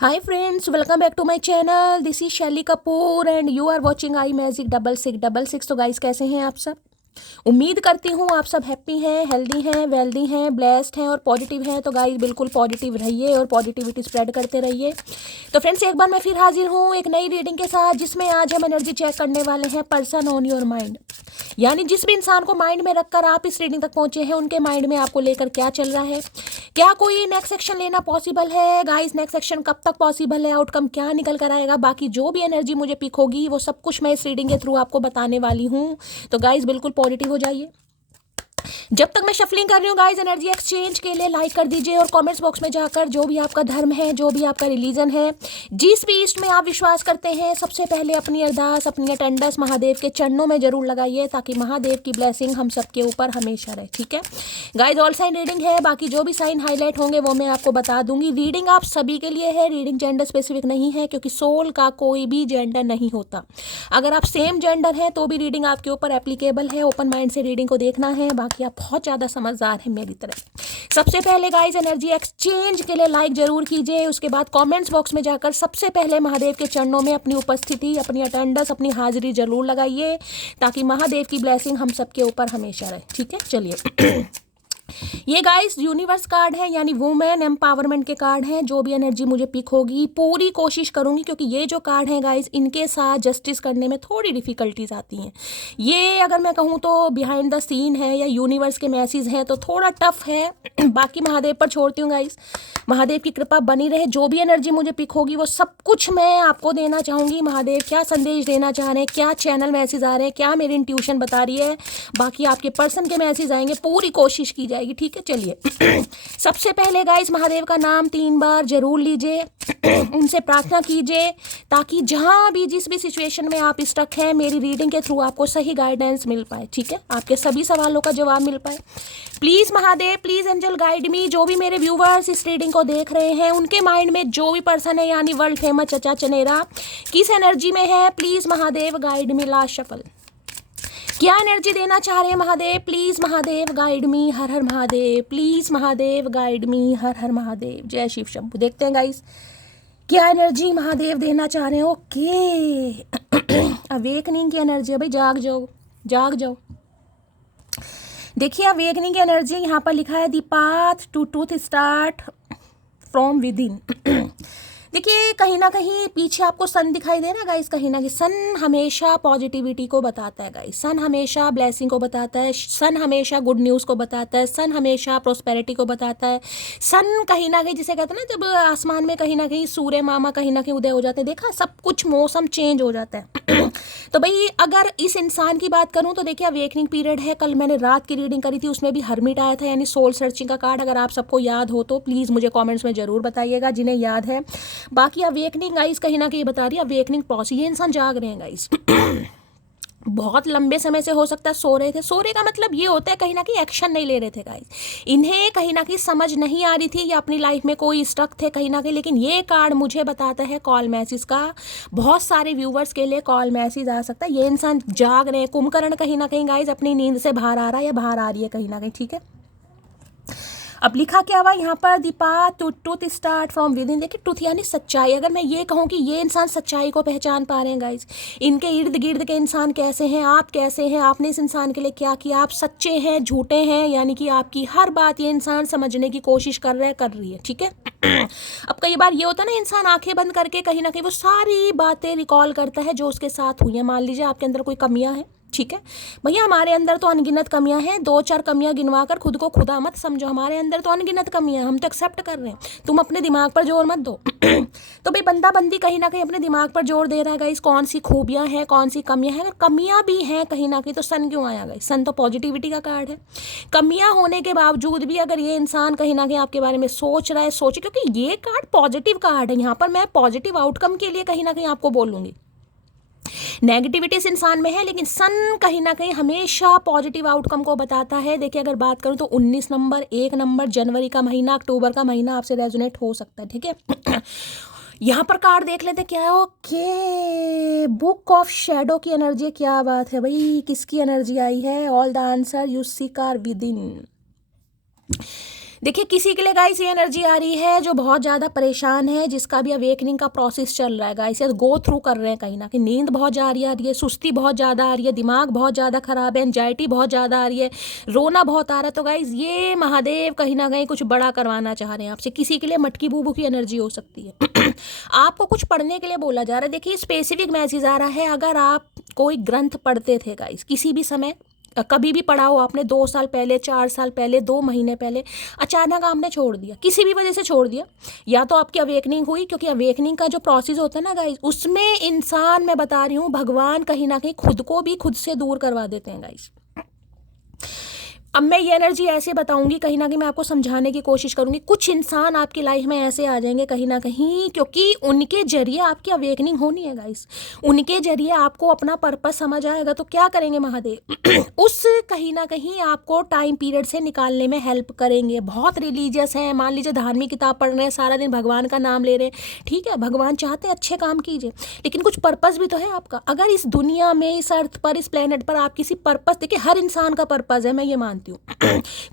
Hi friends, welcome back to my channel. This is Shelly Kapoor and you are watching I magic 6666। तो guys कैसे हैं आप सब? उम्मीद करती हूँ आप सब हैप्पी हैं, हेल्दी हैं, वेल्दी हैं, ब्लेस्ड हैं और पॉजिटिव हैं। तो गाइस बिल्कुल पॉजिटिव रहिए और पॉजिटिविटी स्प्रेड करते रहिए। तो फ्रेंड्स एक बार मैं फिर हाजिर हूँ एक नई रीडिंग के साथ, जिसमें आज हम एनर्जी चेक करने वाले हैं पर्सन ऑन योर माइंड। यानी जिस भी इंसान को माइंड में रखकर आप इस रीडिंग तक पहुंचे हैं, उनके माइंड में आपको लेकर क्या चल रहा है, क्या कोई नेक्स्ट सेक्शन लेना पॉसिबल है। गाइस नेक्स्ट सेक्शन कब तक पॉसिबल है, आउटकम क्या निकल कर आएगा, बाकी जो भी एनर्जी मुझे पिक होगी वो सब कुछ मैं इस रीडिंग के थ्रू आपको बताने वाली हूँ। तो गाइस बिल्कुल पॉजिटिव हो जाइए। जब तक मैं शफलिंग कर रही हूँ गाइस, एनर्जी एक्सचेंज के लिए लाइक कर दीजिए और कमेंट्स बॉक्स में जाकर जो भी आपका धर्म है, जो भी आपका रिलीजन है, जिस भी ईस्ट में आप विश्वास करते हैं, सबसे पहले अपनी अरदास, अपनी अटेंडेंस महादेव के चरणों में जरूर लगाइए, ताकि महादेव की ब्लेसिंग हम सबके ऊपर हमेशा रहे। ठीक है गाइस, ऑल साइन रीडिंग है, बाकी जो भी साइन हाईलाइट होंगे वो मैं आपको बता दूंगी। रीडिंग आप सभी के लिए है, रीडिंग जेंडर स्पेसिफिक नहीं है, क्योंकि सोल का कोई भी जेंडर नहीं होता। अगर आप सेम जेंडर हैं तो भी रीडिंग आपके ऊपर एप्लीकेबल है। ओपन माइंड से रीडिंग को देखना है, बाकी आप बहुत ज़्यादा समझदार हैं मेरी तरह। सबसे पहले गाइस एनर्जी एक्सचेंज के लिए लाइक जरूर कीजिए, उसके बाद कमेंट्स बॉक्स में जाकर सबसे पहले महादेव के चरणों में अपनी उपस्थिति, अपनी अटेंडेंस, अपनी हाजिरी जरूर लगाइए, ताकि महादेव की ब्लेसिंग हम सबके ऊपर हमेशा रहे। ठीक है, चलिए ये गाइस यूनिवर्स कार्ड है, यानी वुमेन एम्पावरमेंट के कार्ड हैं। जो भी एनर्जी मुझे पिक होगी पूरी कोशिश करूंगी, क्योंकि ये जो कार्ड है गाइस, इनके साथ जस्टिस करने में थोड़ी डिफिकल्टीज आती हैं। ये अगर मैं कहूँ तो बिहाइंड द सीन है या यूनिवर्स के मैसेज हैं, तो थोड़ा टफ है। बाकी महादेव पर छोड़ती हूँ गाइस, महादेव की कृपा बनी रहे। जो भी एनर्जी मुझे पिक होगी वो सब कुछ मैं आपको देना चाहूँगी। महादेव क्या संदेश देना चाह रहे हैं, क्या चैनल मैसेज आ रहे हैं, क्या मेरी इंट्यूशन बता रही है, बाकी आपके पर्सन के मैसेज आएंगे, पूरी कोशिश की जाएगी। ठीक है, चलिए सबसे पहले गाइस महादेव का नाम 3 बार जरूर लीजिए, उनसे प्रार्थना कीजिए, ताकि जहां भी जिस भी सिचुएशन में आप स्टक हैं, मेरी रीडिंग के थ्रू आपको सही गाइडेंस मिल पाए। ठीक है, आपके सभी सवालों का जवाब मिल पाए। Please Mahadev, please angel guide me. जो भी मेरे व्यूवर्स इस रीडिंग को देख रहे हैं, उनके माइंड में जो भी पर्सन है, यानी वर्ल्ड फेमस चचा चनेरा, किस एनर्जी में है, please Mahadev guide me. Last shuffle, क्या एनर्जी देना चाह रहे हैं Mahadev, please Mahadev guide me. Her her Mahadev, please Mahadev guide me. हर हर महादेव, जय शिव शंभू। देखते हैं गाइस क्या एनर्जी महादेव देना चाह रहे हैं। ओके अवेकनिंग की एनर्जी है भाई, जाग जाओ, जाग जाओ। देखिए अवेकनिंग की एनर्जी यहाँ पर लिखा है, the path to truth start from within. देखिए कहीं ना कहीं पीछे आपको सन दिखाई दे रहा है गाइस, कहीं ना कहीं सन हमेशा पॉजिटिविटी को बताता है गाइस, सन हमेशा ब्लेसिंग को बताता है, सन हमेशा गुड न्यूज़ को बताता है, सन हमेशा प्रोस्पेरिटी को बताता है। सन कहीं ना कहीं जिसे कहते हैं ना, जब आसमान में कहीं ना कहीं सूर्य मामा कहीं ना कहीं उदय हो जाते हैं, देखा सब कुछ मौसम चेंज हो जाता है। तो भाई अगर इस इंसान की बात करूं तो देखिए अवेकनिंग पीरियड है। कल मैंने रात की रीडिंग करी थी, उसमें भी हर्मिट आया था, यानी सोल सर्चिंग का कार्ड। अगर आप सबको याद हो तो प्लीज़ मुझे कमेंट्स में ज़रूर बताइएगा जिन्हें याद है। बाकी अवेकनिंग गाइस कहीं ना कहीं बता रही है अवेकनिंग प्रोसेस, ये इंसान जाग रहे हैं गाइस। बहुत लंबे समय से हो सकता है सो रहे थे। सोने का मतलब ये होता है कहीं ना कहीं एक्शन नहीं ले रहे थे गाइस, इन्हें कहीं ना कहीं समझ नहीं आ रही थी या अपनी लाइफ में कोई स्टक थे कहीं ना कहीं। लेकिन ये कार्ड मुझे बताता है कॉल मैसेज का, बहुत सारे व्यूवर्स के लिए कॉल मैसेज आ सकता है। ये इंसान जाग रहे हैं, कुंभकर्ण कहीं ना कहीं गाइस अपनी नींद से बाहर आ रहा है या बाहर आ रही है कहीं ना कहीं। ठीक है, अब लिखा क्या हुआ यहाँ पर, the path to truth start from within. देखिए ट्रूथ यानी सच्चाई। अगर मैं ये कहूँ कि ये इंसान सच्चाई को पहचान पा रहे हैं गाइस, इनके इर्द गिर्द के इंसान कैसे हैं, आप कैसे हैं, आपने इस इंसान के लिए क्या किया, आप सच्चे हैं झूठे हैं, यानी कि आपकी हर बात ये इंसान समझने की कोशिश कर रही है। ठीक है अब कई बार ये होता है ना, इंसान आंखें बंद करके कहीं ना कहीं वो सारी बातें रिकॉल करता है जो उसके साथ हुई है। मान लीजिए आपके अंदर कोई कमियां हैं, ठीक है भैया, हमारे अंदर तो अनगिनत कमियां हैं, 2-4 कमियां गिनवा कर खुद को खुदा मत समझो, हमारे अंदर तो अनगिनत कमियां हैं, हम तो एक्सेप्ट कर रहे हैं, तुम अपने दिमाग पर जोर मत दो। तो भाई बंदा बंदी कहीं ना कहीं अपने दिमाग पर जोर दे रहा है गाइस, कौन सी खूबियां हैं, कौन सी कमियां हैं। अगर कमियां भी हैं कहीं ना कहीं तो सन क्यों आया गाइस, सन तो पॉजिटिविटी का कार्ड है। कमियां होने के बावजूद भी अगर ये इंसान कहीं ना कहीं आपके बारे में सोच रहा है, सोचे, क्योंकि ये कार्ड पॉजिटिव कार्ड है। यहाँ पर मैं पॉजिटिव आउटकम के लिए कहीं ना कहीं आपको बोलूंगी, नेगेटिविटी इस इंसान में है, लेकिन सन कहीं ना कहीं हमेशा पॉजिटिव आउटकम को बताता है। देखिए अगर बात करूं तो 19 नंबर, 1 नंबर, जनवरी का महीना, अक्टूबर का महीना आपसे रेजोनेट हो सकता है। ठीक है यहाँ पर कार्ड देख लेते क्या। ओके, बुक ऑफ शैडो की एनर्जी, क्या बात है भाई, किसकी एनर्जी आई है, all the answer you seek are within. देखिए किसी के लिए गाइस ये एनर्जी आ रही है जो बहुत ज़्यादा परेशान है, जिसका भी अवेकनिंग का प्रोसेस चल रहा है गाइस, या गो थ्रू कर रहे हैं कहीं ना कहीं। नींद बहुत ज़्यादा आ रही है, सुस्ती बहुत ज़्यादा आ रही है, दिमाग बहुत ज़्यादा खराब है, एंजाइटी बहुत ज़्यादा आ रही है, रोना बहुत आ रहा है। तो गाइस ये महादेव कहीं ना कहीं कुछ बड़ा करवाना चाह रहे हैं आपसे। किसी के लिए मटकी बूबू की एनर्जी हो सकती है। आपको कुछ पढ़ने के लिए बोला जा रहा है। देखिए स्पेसिफिक मैसेज आ रहा है, अगर आप कोई ग्रंथ पढ़ते थे गाइस किसी भी समय, कभी भी पढ़ा हो आपने, 2 साल पहले, 4 साल पहले, 2 महीने पहले, अचानक आपने छोड़ दिया, किसी भी वजह से छोड़ दिया, या तो आपकी अवेकनिंग हुई, क्योंकि अवेकनिंग का जो प्रोसेस होता है ना गाइस, उसमें इंसान, मैं बता रही हूँ, भगवान कहीं ना कहीं खुद को भी खुद से दूर करवा देते हैं गाइस। अब मैं ये एनर्जी ऐसे बताऊंगी, कहीं ना कहीं मैं आपको समझाने की कोशिश करूंगी। कुछ इंसान आपकी लाइफ में ऐसे आ जाएंगे कहीं ना कहीं, क्योंकि उनके जरिए आपकी अवेकनिंग होनी है गाइस, उनके जरिए आपको अपना पर्पस समझ आएगा। तो क्या करेंगे महादेव? उस कहीं ना कहीं आपको टाइम पीरियड से निकालने में हेल्प करेंगे। बहुत रिलीजियस हैं, मान लीजिए धार्मिक किताब पढ़ रहे हैं, सारा दिन भगवान का नाम ले रहे हैं, ठीक है, भगवान चाहते हैं अच्छे काम कीजिए, लेकिन कुछ पर्पस भी तो है आपका। अगर इस दुनिया में, इस अर्थ पर, इस प्लेनेट पर आप किसी पर्पस, देखिए हर इंसान का पर्पस है, मैं ये मानती हूँ।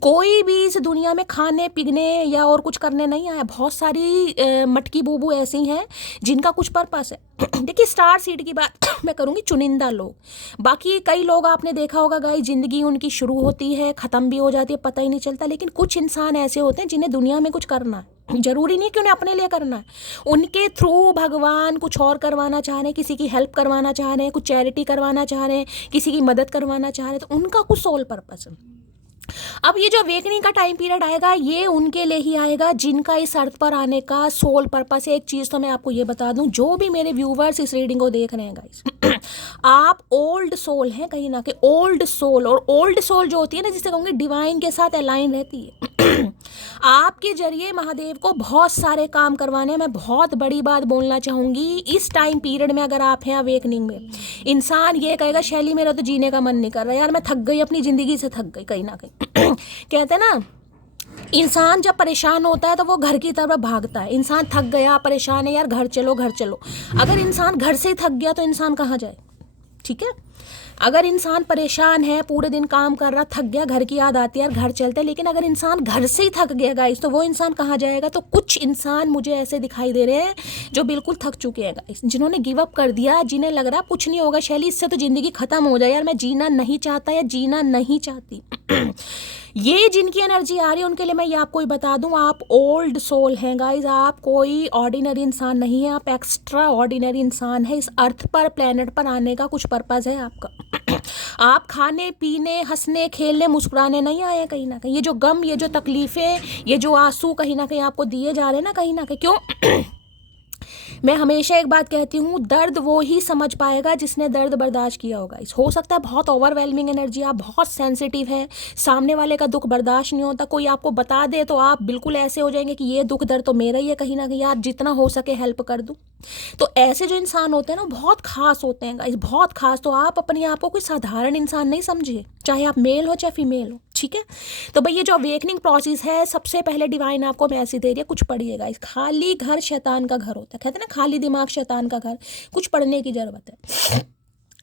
कोई भी इस दुनिया में खाने पीने या और कुछ करने नहीं आया। बहुत सारी मटकी बूबू ऐसी हैं जिनका कुछ पर्पस है। देखिए स्टार सीड की बात मैं करूँगी, चुनिंदा लोग, बाकी कई लोग आपने देखा होगा गाइस, जिंदगी उनकी शुरू होती है, ख़त्म भी हो जाती है, पता ही नहीं चलता। लेकिन कुछ इंसान ऐसे होते हैं जिन्हें दुनिया में कुछ करना है, जरूरी नहीं कि उन्हें अपने लिए करना है, उनके थ्रू भगवान कुछ और करवाना चाह रहे हैं, किसी की हेल्प करवाना चाह रहे हैं, कुछ चैरिटी करवाना चाह रहे हैं, किसी की मदद करवाना चाह रहे हैं, तो उनका कुछ सोल पर्पस है। अब ये जो अवेकनिंग का टाइम पीरियड आएगा, ये उनके लिए ही आएगा जिनका इस अर्थ पर आने का सोल पर्पस है। एक चीज़ तो मैं आपको ये बता दूं, जो भी मेरे व्यूवर्स इस रीडिंग को देख रहे हैं गाइस, आप ओल्ड सोल हैं कहीं ना कहीं, ओल्ड सोल। और ओल्ड सोल जो होती है ना, जिसे कहूँगी डिवाइन के साथ अलाइन रहती है। आपके जरिए महादेव को बहुत सारे काम करवाने हैं। मैं बहुत बड़ी बात बोलना चाहूँगी, इस टाइम पीरियड में अगर आप हैं अवेकनिंग में, इंसान ये कहेगा शैली मेरा तो जीने का मन नहीं कर रहा यार, मैं थक गई, अपनी ज़िंदगी से थक गई कहीं ना कहीं। कहते हैं ना, इंसान जब परेशान होता है तो वो घर की तरफ भागता है। इंसान थक गया, परेशान है, यार घर चलो घर चलो। अगर इंसान घर से थक गया तो इंसान कहाँ जाए? ठीक है, अगर इंसान परेशान है, पूरे दिन काम कर रहा, थक गया, घर की याद आती है, यार घर चलते हैं, लेकिन अगर इंसान घर से ही थक गया गाइस, तो वो इंसान कहाँ जाएगा? तो कुछ इंसान मुझे ऐसे दिखाई दे रहे हैं जो बिल्कुल थक चुके हैं गाइस, जिन्होंने गिव अप कर दिया, जिन्हें लग रहा कुछ नहीं होगा शैली, इससे तो ज़िंदगी ख़त्म हो जाए, यार मैं जीना नहीं चाहता या जीना नहीं चाहती। ये जिनकी एनर्जी आ रही है उनके लिए मैं ये आपको ही बता दूं, आप ओल्ड सोल हैं गाइज, आप कोई ऑर्डिनरी इंसान नहीं है, आप एक्स्ट्रा ऑर्डिनरी इंसान है। इस अर्थ पर, प्लेनेट पर आने का कुछ पर्पज़ है आपका। आप खाने पीने, हंसने खेलने, मुस्कुराने नहीं आए हैं कहीं ना कहीं। ये जो गम, ये जो तकलीफ़ें, ये जो आंसू कहीं ना कहीं आपको दिए जा रहे हैं ना कहीं ना कहीं, क्यों? मैं हमेशा एक बात कहती हूँ, दर्द वो ही समझ पाएगा जिसने दर्द बर्दाश्त किया होगा। इस हो सकता है बहुत ओवरवेलमिंग एनर्जी, आप बहुत सेंसिटिव हैं, सामने वाले का दुख बर्दाश्त नहीं होता, कोई आपको बता दे तो आप बिल्कुल ऐसे हो जाएंगे कि ये दुख दर्द तो मेरा ही है कहीं ना कहीं, यार जितना हो सके हेल्प कर दूँ। तो ऐसे जो इंसान होते हैं ना, बहुत खास होते हैं गाइस, बहुत खास। तो आप अपने आप को कोई साधारण इंसान नहीं समझिए, चाहे आप मेल हो चाहे फीमेल हो, ठीक है। तो भाई ये जो अवेकनिंग प्रोसेस है, सबसे पहले डिवाइन आपको मैसेज दे रही है, कुछ पढ़िएगा। इस खाली घर शैतान का घर होता है, कहते हैं ना खाली दिमाग शैतान का घर, कुछ पढ़ने की जरूरत है।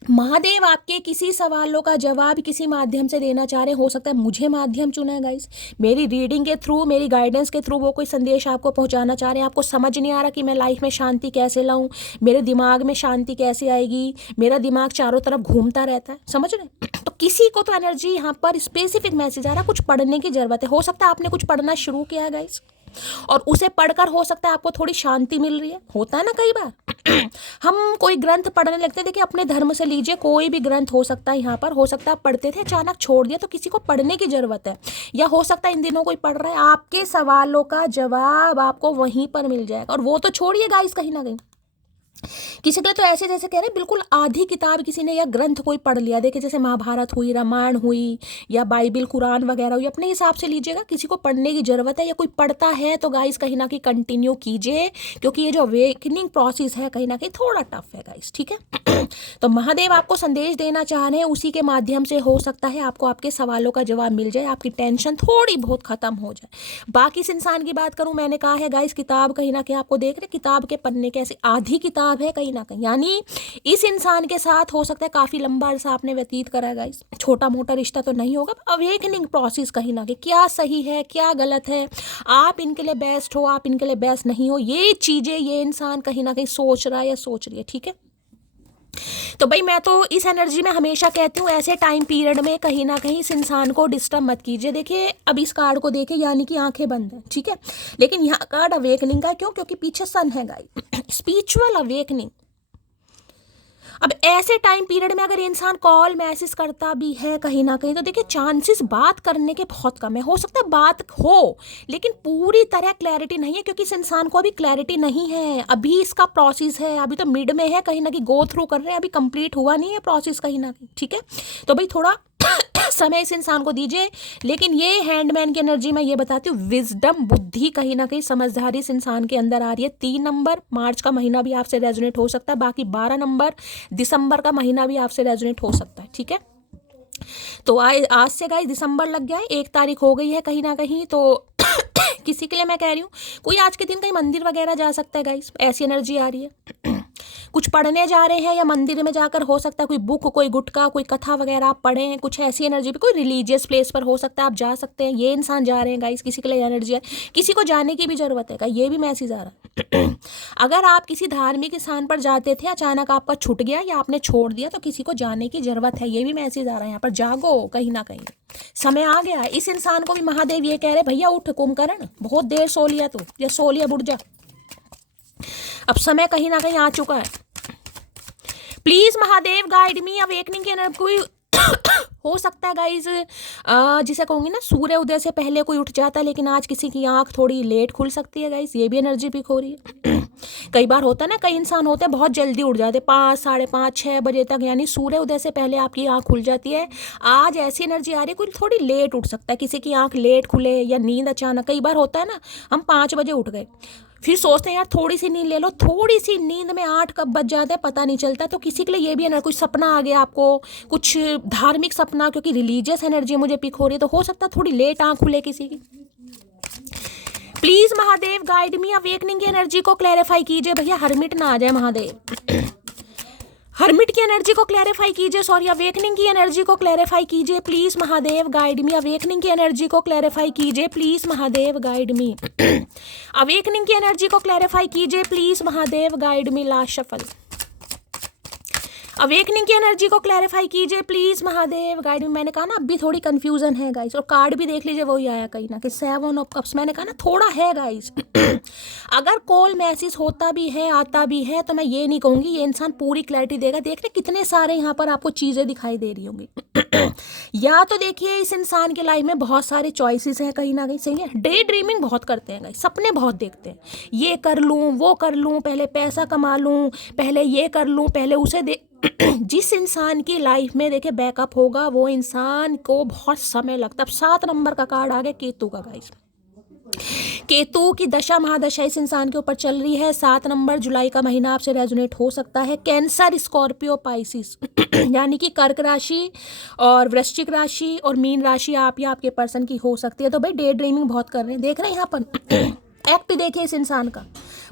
महादेव आपके किसी सवालों का जवाब किसी माध्यम से देना चाह रहे हैं। हो सकता है मुझे माध्यम चुना है गाइस, मेरी रीडिंग के थ्रू, मेरी गाइडेंस के थ्रू वो कोई संदेश आपको पहुंचाना चाह रहे हैं। आपको समझ नहीं आ रहा कि मैं लाइफ में शांति कैसे लाऊं, मेरे दिमाग में शांति कैसे आएगी, मेरा दिमाग चारों तरफ घूमता रहता है, समझ रहे हैं? तो किसी को तो एनर्जी यहाँ पर स्पेसिफिक मैसेज आ रहा है, कुछ पढ़ने की जरूरत है। हो सकता है आपने कुछ पढ़ना शुरू किया है गाइस, और उसे पढ़कर हो सकता है आपको थोड़ी शांति मिल रही है। होता है ना कई बार हम कोई ग्रंथ पढ़ने लगते हैं, देखिए अपने धर्म से लीजिए, कोई भी ग्रंथ हो सकता है, यहाँ पर हो सकता है आप पढ़ते थे, अचानक छोड़ दिया, तो किसी को पढ़ने की जरूरत है। या हो सकता है इन दिनों कोई पढ़ रहा है, आपके सवालों का जवाब आपको वहीं पर मिल जाएगा। और वो तो छोड़िए गाइस, कहीं ना कहीं किसी के तो ऐसे जैसे कह रहे हैं बिल्कुल आधी किताब किसी ने या ग्रंथ कोई पढ़ लिया। देखिए जैसे महाभारत हुई, रामायण हुई, या बाइबिल कुरान वगैरह हुई, अपने हिसाब से लीजिएगा। किसी को पढ़ने की ज़रूरत है या कोई पढ़ता है तो गाइस कहीं ना कहीं कंटिन्यू कीजिए, क्योंकि ये जो अवेकनिंग प्रोसेस है कहीं ना कहीं थोड़ा टफ है गाइस, ठीक है। तो महादेव आपको संदेश देना चाह रहे हैं, उसी के माध्यम से हो सकता है आपको आपके सवालों का जवाब मिल जाए, आपकी टेंशन थोड़ी बहुत ख़त्म हो जाए। बाकी इस इंसान की बात करूँ, मैंने कहा है गाइस, किताब कहीं ना कहीं आपको देख रहे, किताब के पन्ने कैसे, आधी किताब तनाव है कहीं ना कहीं, यानी इस इंसान के साथ हो सकता है काफ़ी लंबा अरसा आपने व्यतीत करा गाइस, छोटा मोटा रिश्ता तो नहीं होगा, अवेकनिंग प्रोसेस कहीं ना कहीं, क्या सही है क्या गलत है, आप इनके लिए बेस्ट हो आप इनके लिए बेस्ट नहीं हो, ये चीज़ें ये इंसान कहीं ना कहीं सोच रहा है या सोच रही है। ठीक है, तो भाई मैं तो इस एनर्जी में हमेशा कहती हूँ ऐसे टाइम पीरियड में कहीं ना कहीं इस इंसान को डिस्टर्ब मत कीजिए। देखिए अब इस कार्ड को देखिए, यानी कि आंखें बंद हैं, ठीक है, लेकिन यहाँ कार्ड अवेकनिंग का, क्यों, क्योंकि पीछे सन है गाइस, स्पिरिचुअल अवेकनिंग। अब ऐसे टाइम पीरियड में अगर इंसान कॉल मैसेज करता भी है कहीं ना कहीं, तो देखिए चांसेस बात करने के बहुत कम है, हो सकता है बात हो लेकिन पूरी तरह क्लैरिटी नहीं है, क्योंकि इस इंसान को अभी क्लैरिटी नहीं है, अभी इसका प्रोसेस है, अभी तो मिड में है, कहीं ना कहीं गो थ्रू कर रहे हैं, अभी कंप्लीट हुआ नहीं है प्रोसेस कहीं ना कहीं। ठीक है, तो भाई थोड़ा समय इस इंसान को दीजिए। लेकिन ये हैंडमैन की एनर्जी मैं ये बताती हूँ, विजडम बुद्धि कहीं ना कहीं समझदारी इस इंसान के अंदर आ रही है। 3 नंबर मार्च का महीना भी आपसे रेजोनेट हो सकता है, बाकी 12 नंबर दिसंबर का महीना भी आपसे रेजोनेट हो सकता है। ठीक है, तो आज से गाइस दिसंबर लग गया है, 1 तारीख हो गई है कहीं ना कहीं, तो किसी के लिए मैं कह रही हूँ कोई आज के दिन कहीं मंदिर वगैरह जा सकता है गाइस, ऐसी एनर्जी आ रही है। कुछ पढ़ने जा रहे हैं या मंदिर में जाकर हो सकता है कोई बुक कोई गुटका कोई कथा वगैरह आप पढ़ें, कुछ ऐसी एनर्जी पे कोई रिलीजियस प्लेस पर हो सकता है आप जा सकते हैं। ये इंसान जा रहे हैं गाइस, किसी के लिए एनर्जी है, किसी को जाने की भी जरूरत है, ये भी मैसेज आ रहा है। अगर आप किसी धार्मिक स्थान पर जाते थे, अचानक आपका छूट गया या आपने छोड़ दिया, तो किसी को जाने की जरूरत है, ये भी मैसेज आ रहा है यहाँ पर। जागो, कहीं ना कहीं समय आ गया है। इस इंसान को भी महादेव ये कह रहे भैया उठ कुंभकर्ण, बहुत देर सो लिया तू, या सो लिया बुढ़ जा, अब समय कहीं ना कहीं आ चुका है। Please Mahadev guide me, awakening की एनर्जी कोई हो सकता है गाइज जिसे कहूँगी ना सूर्य उदय से पहले कोई उठ जाता है, लेकिन आज किसी की आंख थोड़ी लेट खुल सकती है गाइज, ये भी एनर्जी पिक हो रही है। कई बार होता है ना, कई इंसान होते हैं बहुत जल्दी उठ जाते, 5, 5:30, 6 बजे तक, यानी सूर्य उदय से पहले आपकी आंख खुल जाती है। आज ऐसी एनर्जी आ रही है कोई थोड़ी लेट उठ सकता है, किसी की आंख लेट खुले या नींद अचानक, कई बार होता है ना हम 5 बजे उठ गए, फिर सोचते हैं यार थोड़ी सी नींद ले लो, थोड़ी सी नींद में 8 कब बज जाता है पता नहीं चलता। तो किसी के लिए ये भी है ना, कुछ सपना आ गया आपको, कुछ धार्मिक सपना, क्योंकि रिलीजियस एनर्जी मुझे पिक हो रही है, तो हो सकता है थोड़ी लेट आंख खुले किसी की। Please Mahadev guide me, awakening की एनर्जी को क्लैरिफाई कीजिए भैया, हरमिट ना आ जाए महादेव। हर्मिट की एनर्जी को क्लैरिफाई कीजिए, सॉरी अवेकनिंग की एनर्जी को क्लैरिफाई कीजिए please Mahadev guide me, awakening की एनर्जी को क्लैरिफाई कीजिए please Mahadev guide me. Awakening की एनर्जी को क्लैरिफाई कीजिए please Mahadev guide me, last shuffle. Awakening की एनर्जी को क्लैरिफाई कीजिए प्लीज महादेव गाइड मी। मैंने कहा ना अब भी थोड़ी कंफ्यूजन है गाइस, और कार्ड भी देख लीजिए वही आया कहीं ना कि 7 ऑफ कप्स, मैंने कहा ना थोड़ा है गाइस। अगर कॉल मैसेज होता भी है आता भी है, तो मैं ये नहीं कहूंगी ये इंसान पूरी क्लैरिटी देगा। देख रहे कितने सारे यहाँ पर आपको चीजें दिखाई दे रही होंगी। या तो देखिए इस इंसान की लाइफ में बहुत सारे चॉइसेस हैं कहीं ना कहीं, सही है, डे ड्रीमिंग बहुत करते हैं गाइस, सपने बहुत देखते हैं, ये कर लूँ वो कर लूँ, पहले पैसा कमा लूँ, पहले ये कर लूँ, पहले उसे दे। जिस इंसान की लाइफ में देखिए बैकअप होगा वो इंसान को बहुत समय लगता है। अब 7 नंबर का कार्ड आ गया केतु का गाइस, केतु की दशा महादशा इस इंसान के ऊपर चल रही है। 7 नंबर जुलाई का महीना आपसे रेजोनेट हो सकता है। कैंसर, स्कॉर्पियो, पाइसिस यानी कि कर्क राशि और वृश्चिक राशि और मीन राशि आप या आपके पर्सन की हो सकती है। तो भाई डे ड्रीमिंग बहुत कर रहे हैं, देख रहे हैं यहाँ पर एक्ट देखिए इस इंसान का,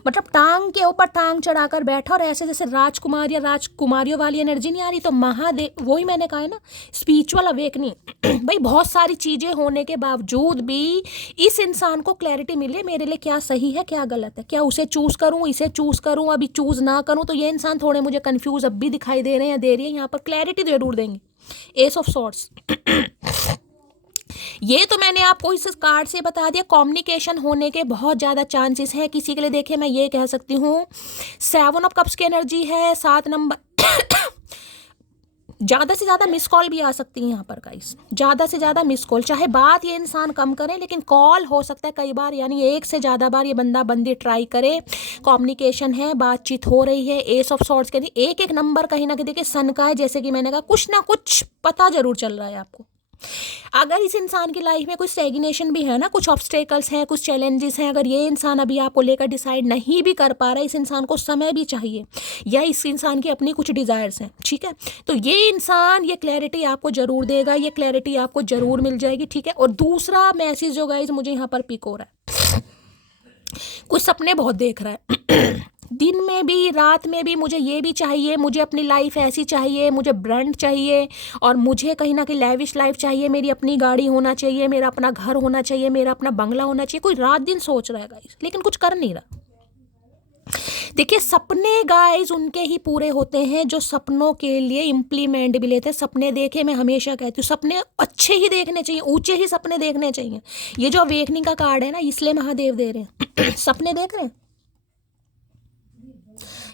मतलब टांग के ऊपर टांग चढ़ाकर बैठा, और ऐसे जैसे राजकुमार या राजकुमारियों वाली एनर्जी नहीं आ रही। तो महादेव, वही मैंने कहा है ना, स्पिरिचुअल अवेकनिंग। भाई बहुत सारी चीजें होने के बावजूद भी इस इंसान को क्लैरिटी मिले मेरे लिए क्या सही है क्या गलत है, क्या उसे चूज करूं इसे चूज करूं, अभी चूज ना करूं। तो ये इंसान थोड़े मुझे कंफ्यूज अब भी दिखाई दे रहे हैं या दे रही है, यहाँ पर क्लैरिटी जरूर देंगे। एस ऑफ सॉर्ड्स ये तो मैंने आपको इस कार्ड से बता दिया। कम्युनिकेशन होने के बहुत ज़्यादा चांसेस हैं किसी के लिए। देखिए मैं ये कह सकती हूँ 7 ऑफ कप्स की एनर्जी है, 7 नंबर। ज़्यादा से ज़्यादा मिस कॉल भी आ सकती है यहाँ पर गाइस, ज़्यादा से ज़्यादा मिस कॉल, चाहे बात ये इंसान कम करे लेकिन कॉल हो सकता है कई बार, यानी 1 से ज़्यादा बार ये बंदा बंदी ट्राई करे। कम्युनिकेशन है, बातचीत हो रही है। एस ऑफ सॉर्ड्स के एक नंबर कहीं ना कहीं देखिए सन का है, जैसे कि मैंने कहा कुछ ना कुछ पता जरूर चल रहा है आपको। अगर इस इंसान की लाइफ में कुछ स्टैग्नेशन भी है ना, कुछ ऑब्स्टेकल्स हैं, कुछ चैलेंजेस हैं, अगर ये इंसान अभी आपको लेकर डिसाइड नहीं भी कर पा रहा है, इस इंसान को समय भी चाहिए, या इस इंसान की अपनी कुछ डिज़ायर्स हैं, ठीक है, तो ये इंसान ये क्लैरिटी आपको जरूर देगा, ये क्लैरिटी आपको जरूर मिल जाएगी, ठीक है। और दूसरा मैसेज जो गाइस मुझे यहाँ पर पिक हो रहा है, कुछ सपने बहुत देख रहा है दिन में भी रात में भी मुझे ये भी चाहिए, मुझे अपनी लाइफ ऐसी चाहिए, मुझे ब्रांड चाहिए और मुझे कहीं ना कहीं लैविश लाइफ चाहिए, मेरी अपनी गाड़ी होना चाहिए, मेरा अपना घर होना चाहिए, मेरा अपना बंगला होना चाहिए। कोई रात दिन सोच रहा है गाइस, लेकिन कुछ कर नहीं रहा। देखिए सपने गाइस उनके ही पूरे होते हैं जो सपनों के लिए इम्प्लीमेंट भी लेते हैं। सपने देखे, मैं हमेशा कहती हूँ सपने अच्छे ही देखने चाहिए, ऊंचे ही सपने देखने चाहिए। ये जो अवेकनिंग का कार्ड है ना, इसलिए महादेव दे रहे हैं। सपने देख रहे हैं,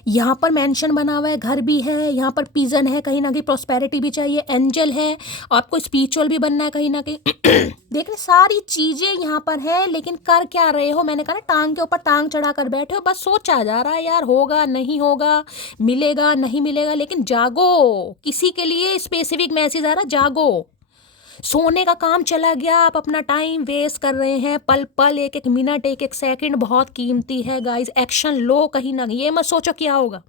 यहाँ पर मेंशन बना हुआ है, घर भी है, यहाँ पर पिजन है, कहीं ना कहीं प्रॉस्पेरिटी भी चाहिए, एंजल है, आपको स्पिरिचुअल भी बनना है कहीं ना कहीं। देख रहे सारी चीजें यहाँ पर है, लेकिन कर क्या रहे हो? मैंने कहा ना, टांग के ऊपर टांग चढ़ा कर बैठे हो, बस सोचा जा रहा है यार होगा नहीं होगा, मिलेगा नहीं मिलेगा। लेकिन जागो, किसी के लिए स्पेसिफिक मैसेज आ रहा, जागो। सोने का काम चला गया, आप अपना टाइम वेस्ट कर रहे हैं। पल पल, एक एक मिनट, एक एक सेकंड बहुत कीमती है गाइस। एक्शन लो कहीं ना कहीं, ये मत सोचो क्या होगा।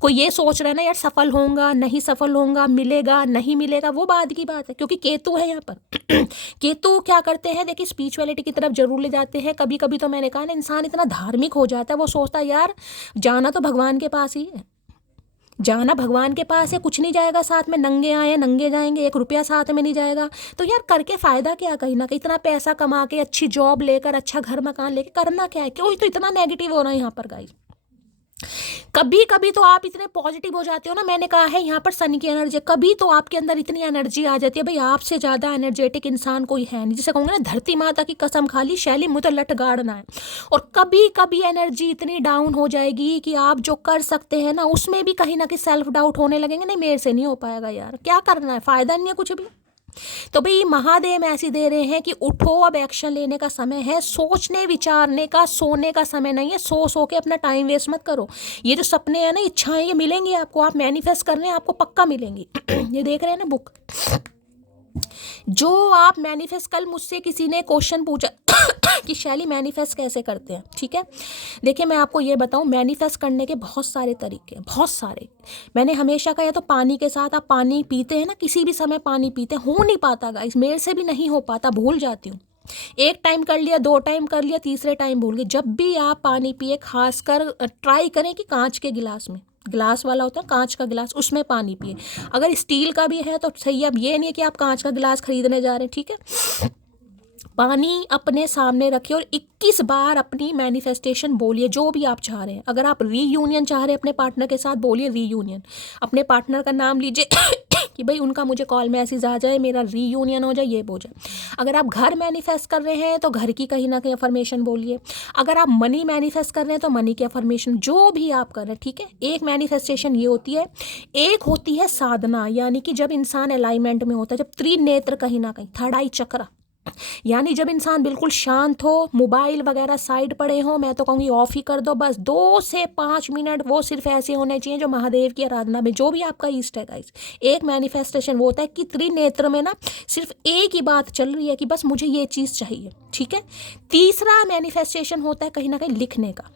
कोई ये सोच रहा है ना यार सफल होऊंगा नहीं सफल होऊंगा, मिलेगा नहीं मिलेगा, वो बाद की बात है, क्योंकि केतु है यहाँ पर। केतु क्या करते हैं, देखिए स्पिरिचुअलिटी की तरफ जरूर ले जाते हैं। कभी कभी तो मैंने कहा ना, इंसान इतना धार्मिक हो जाता है, वो सोचता है यार जाना तो भगवान के पास ही है, जाना भगवान के पास है, कुछ नहीं जाएगा साथ में, नंगे आए नंगे जाएंगे, 1 रुपया साथ में नहीं जाएगा। तो यार करके फ़ायदा क्या? कहीं ना कहीं इतना पैसा कमा के, अच्छी जॉब लेकर, अच्छा घर मकान लेके करना क्या है? क्यों तो इतना नेगेटिव हो रहा है यहाँ पर गाइस। कभी कभी तो आप इतने पॉजिटिव हो जाते हो ना, मैंने कहा है यहाँ पर शनि की एनर्जी, कभी तो आपके अंदर इतनी एनर्जी आ जाती है, भाई आपसे ज़्यादा एनर्जेटिक इंसान कोई है नहीं। जिसे कहूँगा ना, धरती माता की कसम खा ली शैली, मुझे तो लट गाड़ना है। और कभी कभी एनर्जी इतनी डाउन हो जाएगी कि आप जो कर सकते हैं ना, उसमें भी कहीं ना कहीं सेल्फ डाउट होने लगेंगे, नहीं मेरे से नहीं हो पाएगा यार, क्या करना है, फ़ायदा नहीं है कुछ भी। तो भाई महादेव ऐसे दे रहे हैं कि उठो, अब एक्शन लेने का समय है, सोचने विचारने का, सोने का समय नहीं है। सो के अपना टाइम वेस्ट मत करो। ये जो सपने हैं ना, इच्छाएं, ये मिलेंगी आपको, आप मैनिफेस्ट कर रहे हैं, आपको पक्का मिलेंगी। ये देख रहे हैं ना बुक, जो आप मैनिफेस्ट, कल मुझसे किसी ने क्वेश्चन पूछा कि शैली मैनिफेस्ट कैसे करते हैं, ठीक है। देखिए मैं आपको ये बताऊं, मैनिफेस्ट करने के बहुत सारे तरीके हैं, बहुत सारे। मैंने हमेशा कहा, तो पानी के साथ आप पानी पीते हैं ना, किसी भी समय पानी पीते हैं, हो नहीं पाता गाइस, मेरे से भी नहीं हो पाता, भूल जाती हूँ। 1 टाइम कर लिया, 2 टाइम कर लिया, तीसरे टाइम भूल गए। जब भी आप पानी पिए, खासकर ट्राई करें कि कांच के गिलास में, गिलास वाला होता है कांच का गिलास, उसमें पानी पिए। अगर स्टील का भी है तो सही है, अब ये नहीं है कि आप कांच का गिलास खरीदने जा रहे हैं, ठीक है। पानी अपने सामने रखिए और 21 बार अपनी मैनिफेस्टेशन बोलिए, जो भी आप चाह रहे हैं। अगर आप रीयूनियन चाह रहे हैं अपने पार्टनर के साथ, बोलिए रीयूनियन। अपने पार्टनर का नाम लीजिए कि भाई उनका मुझे कॉल मैसेज आ जाए, मेरा रीयूनियन हो जाए, ये हो जाए। अगर आप घर मैनिफेस्ट कर रहे हैं तो घर की कहीं ना कहीं अफर्मेशन बोलिए। अगर आप मनी मैनिफेस्ट कर रहे हैं तो मनी की अफर्मेशन, जो भी आप कर रहे हैं, ठीक है। एक मैनिफेस्टेशन ये होती है, एक होती है साधना, यानी कि जब इंसान अलाइनमेंट में होता है, जब त्रिनेत्र कहीं ना कहीं, थर्ड आई चक्र, यानी जब इंसान बिल्कुल शांत हो, मोबाइल वगैरह साइड पड़े हो, मैं तो कहूँगी ऑफ ही कर दो, बस 2 से 5 मिनट वो सिर्फ ऐसे होने चाहिए जो महादेव की आराधना में, जो भी आपका ईष्ट है गाइस। एक मैनिफेस्टेशन वो होता है कि त्रिनेत्र में ना सिर्फ एक ही बात चल रही है कि बस मुझे ये चीज़ चाहिए, ठीक है। तीसरा मैनिफेस्टेशन होता है कहीं ना कहीं लिखने का।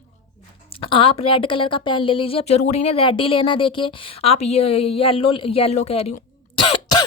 आप रेड कलर का पेन ले लीजिए, अब जरूरी नहीं रेड ही लेना, देखिए आप ये येलो कह रही हूँ,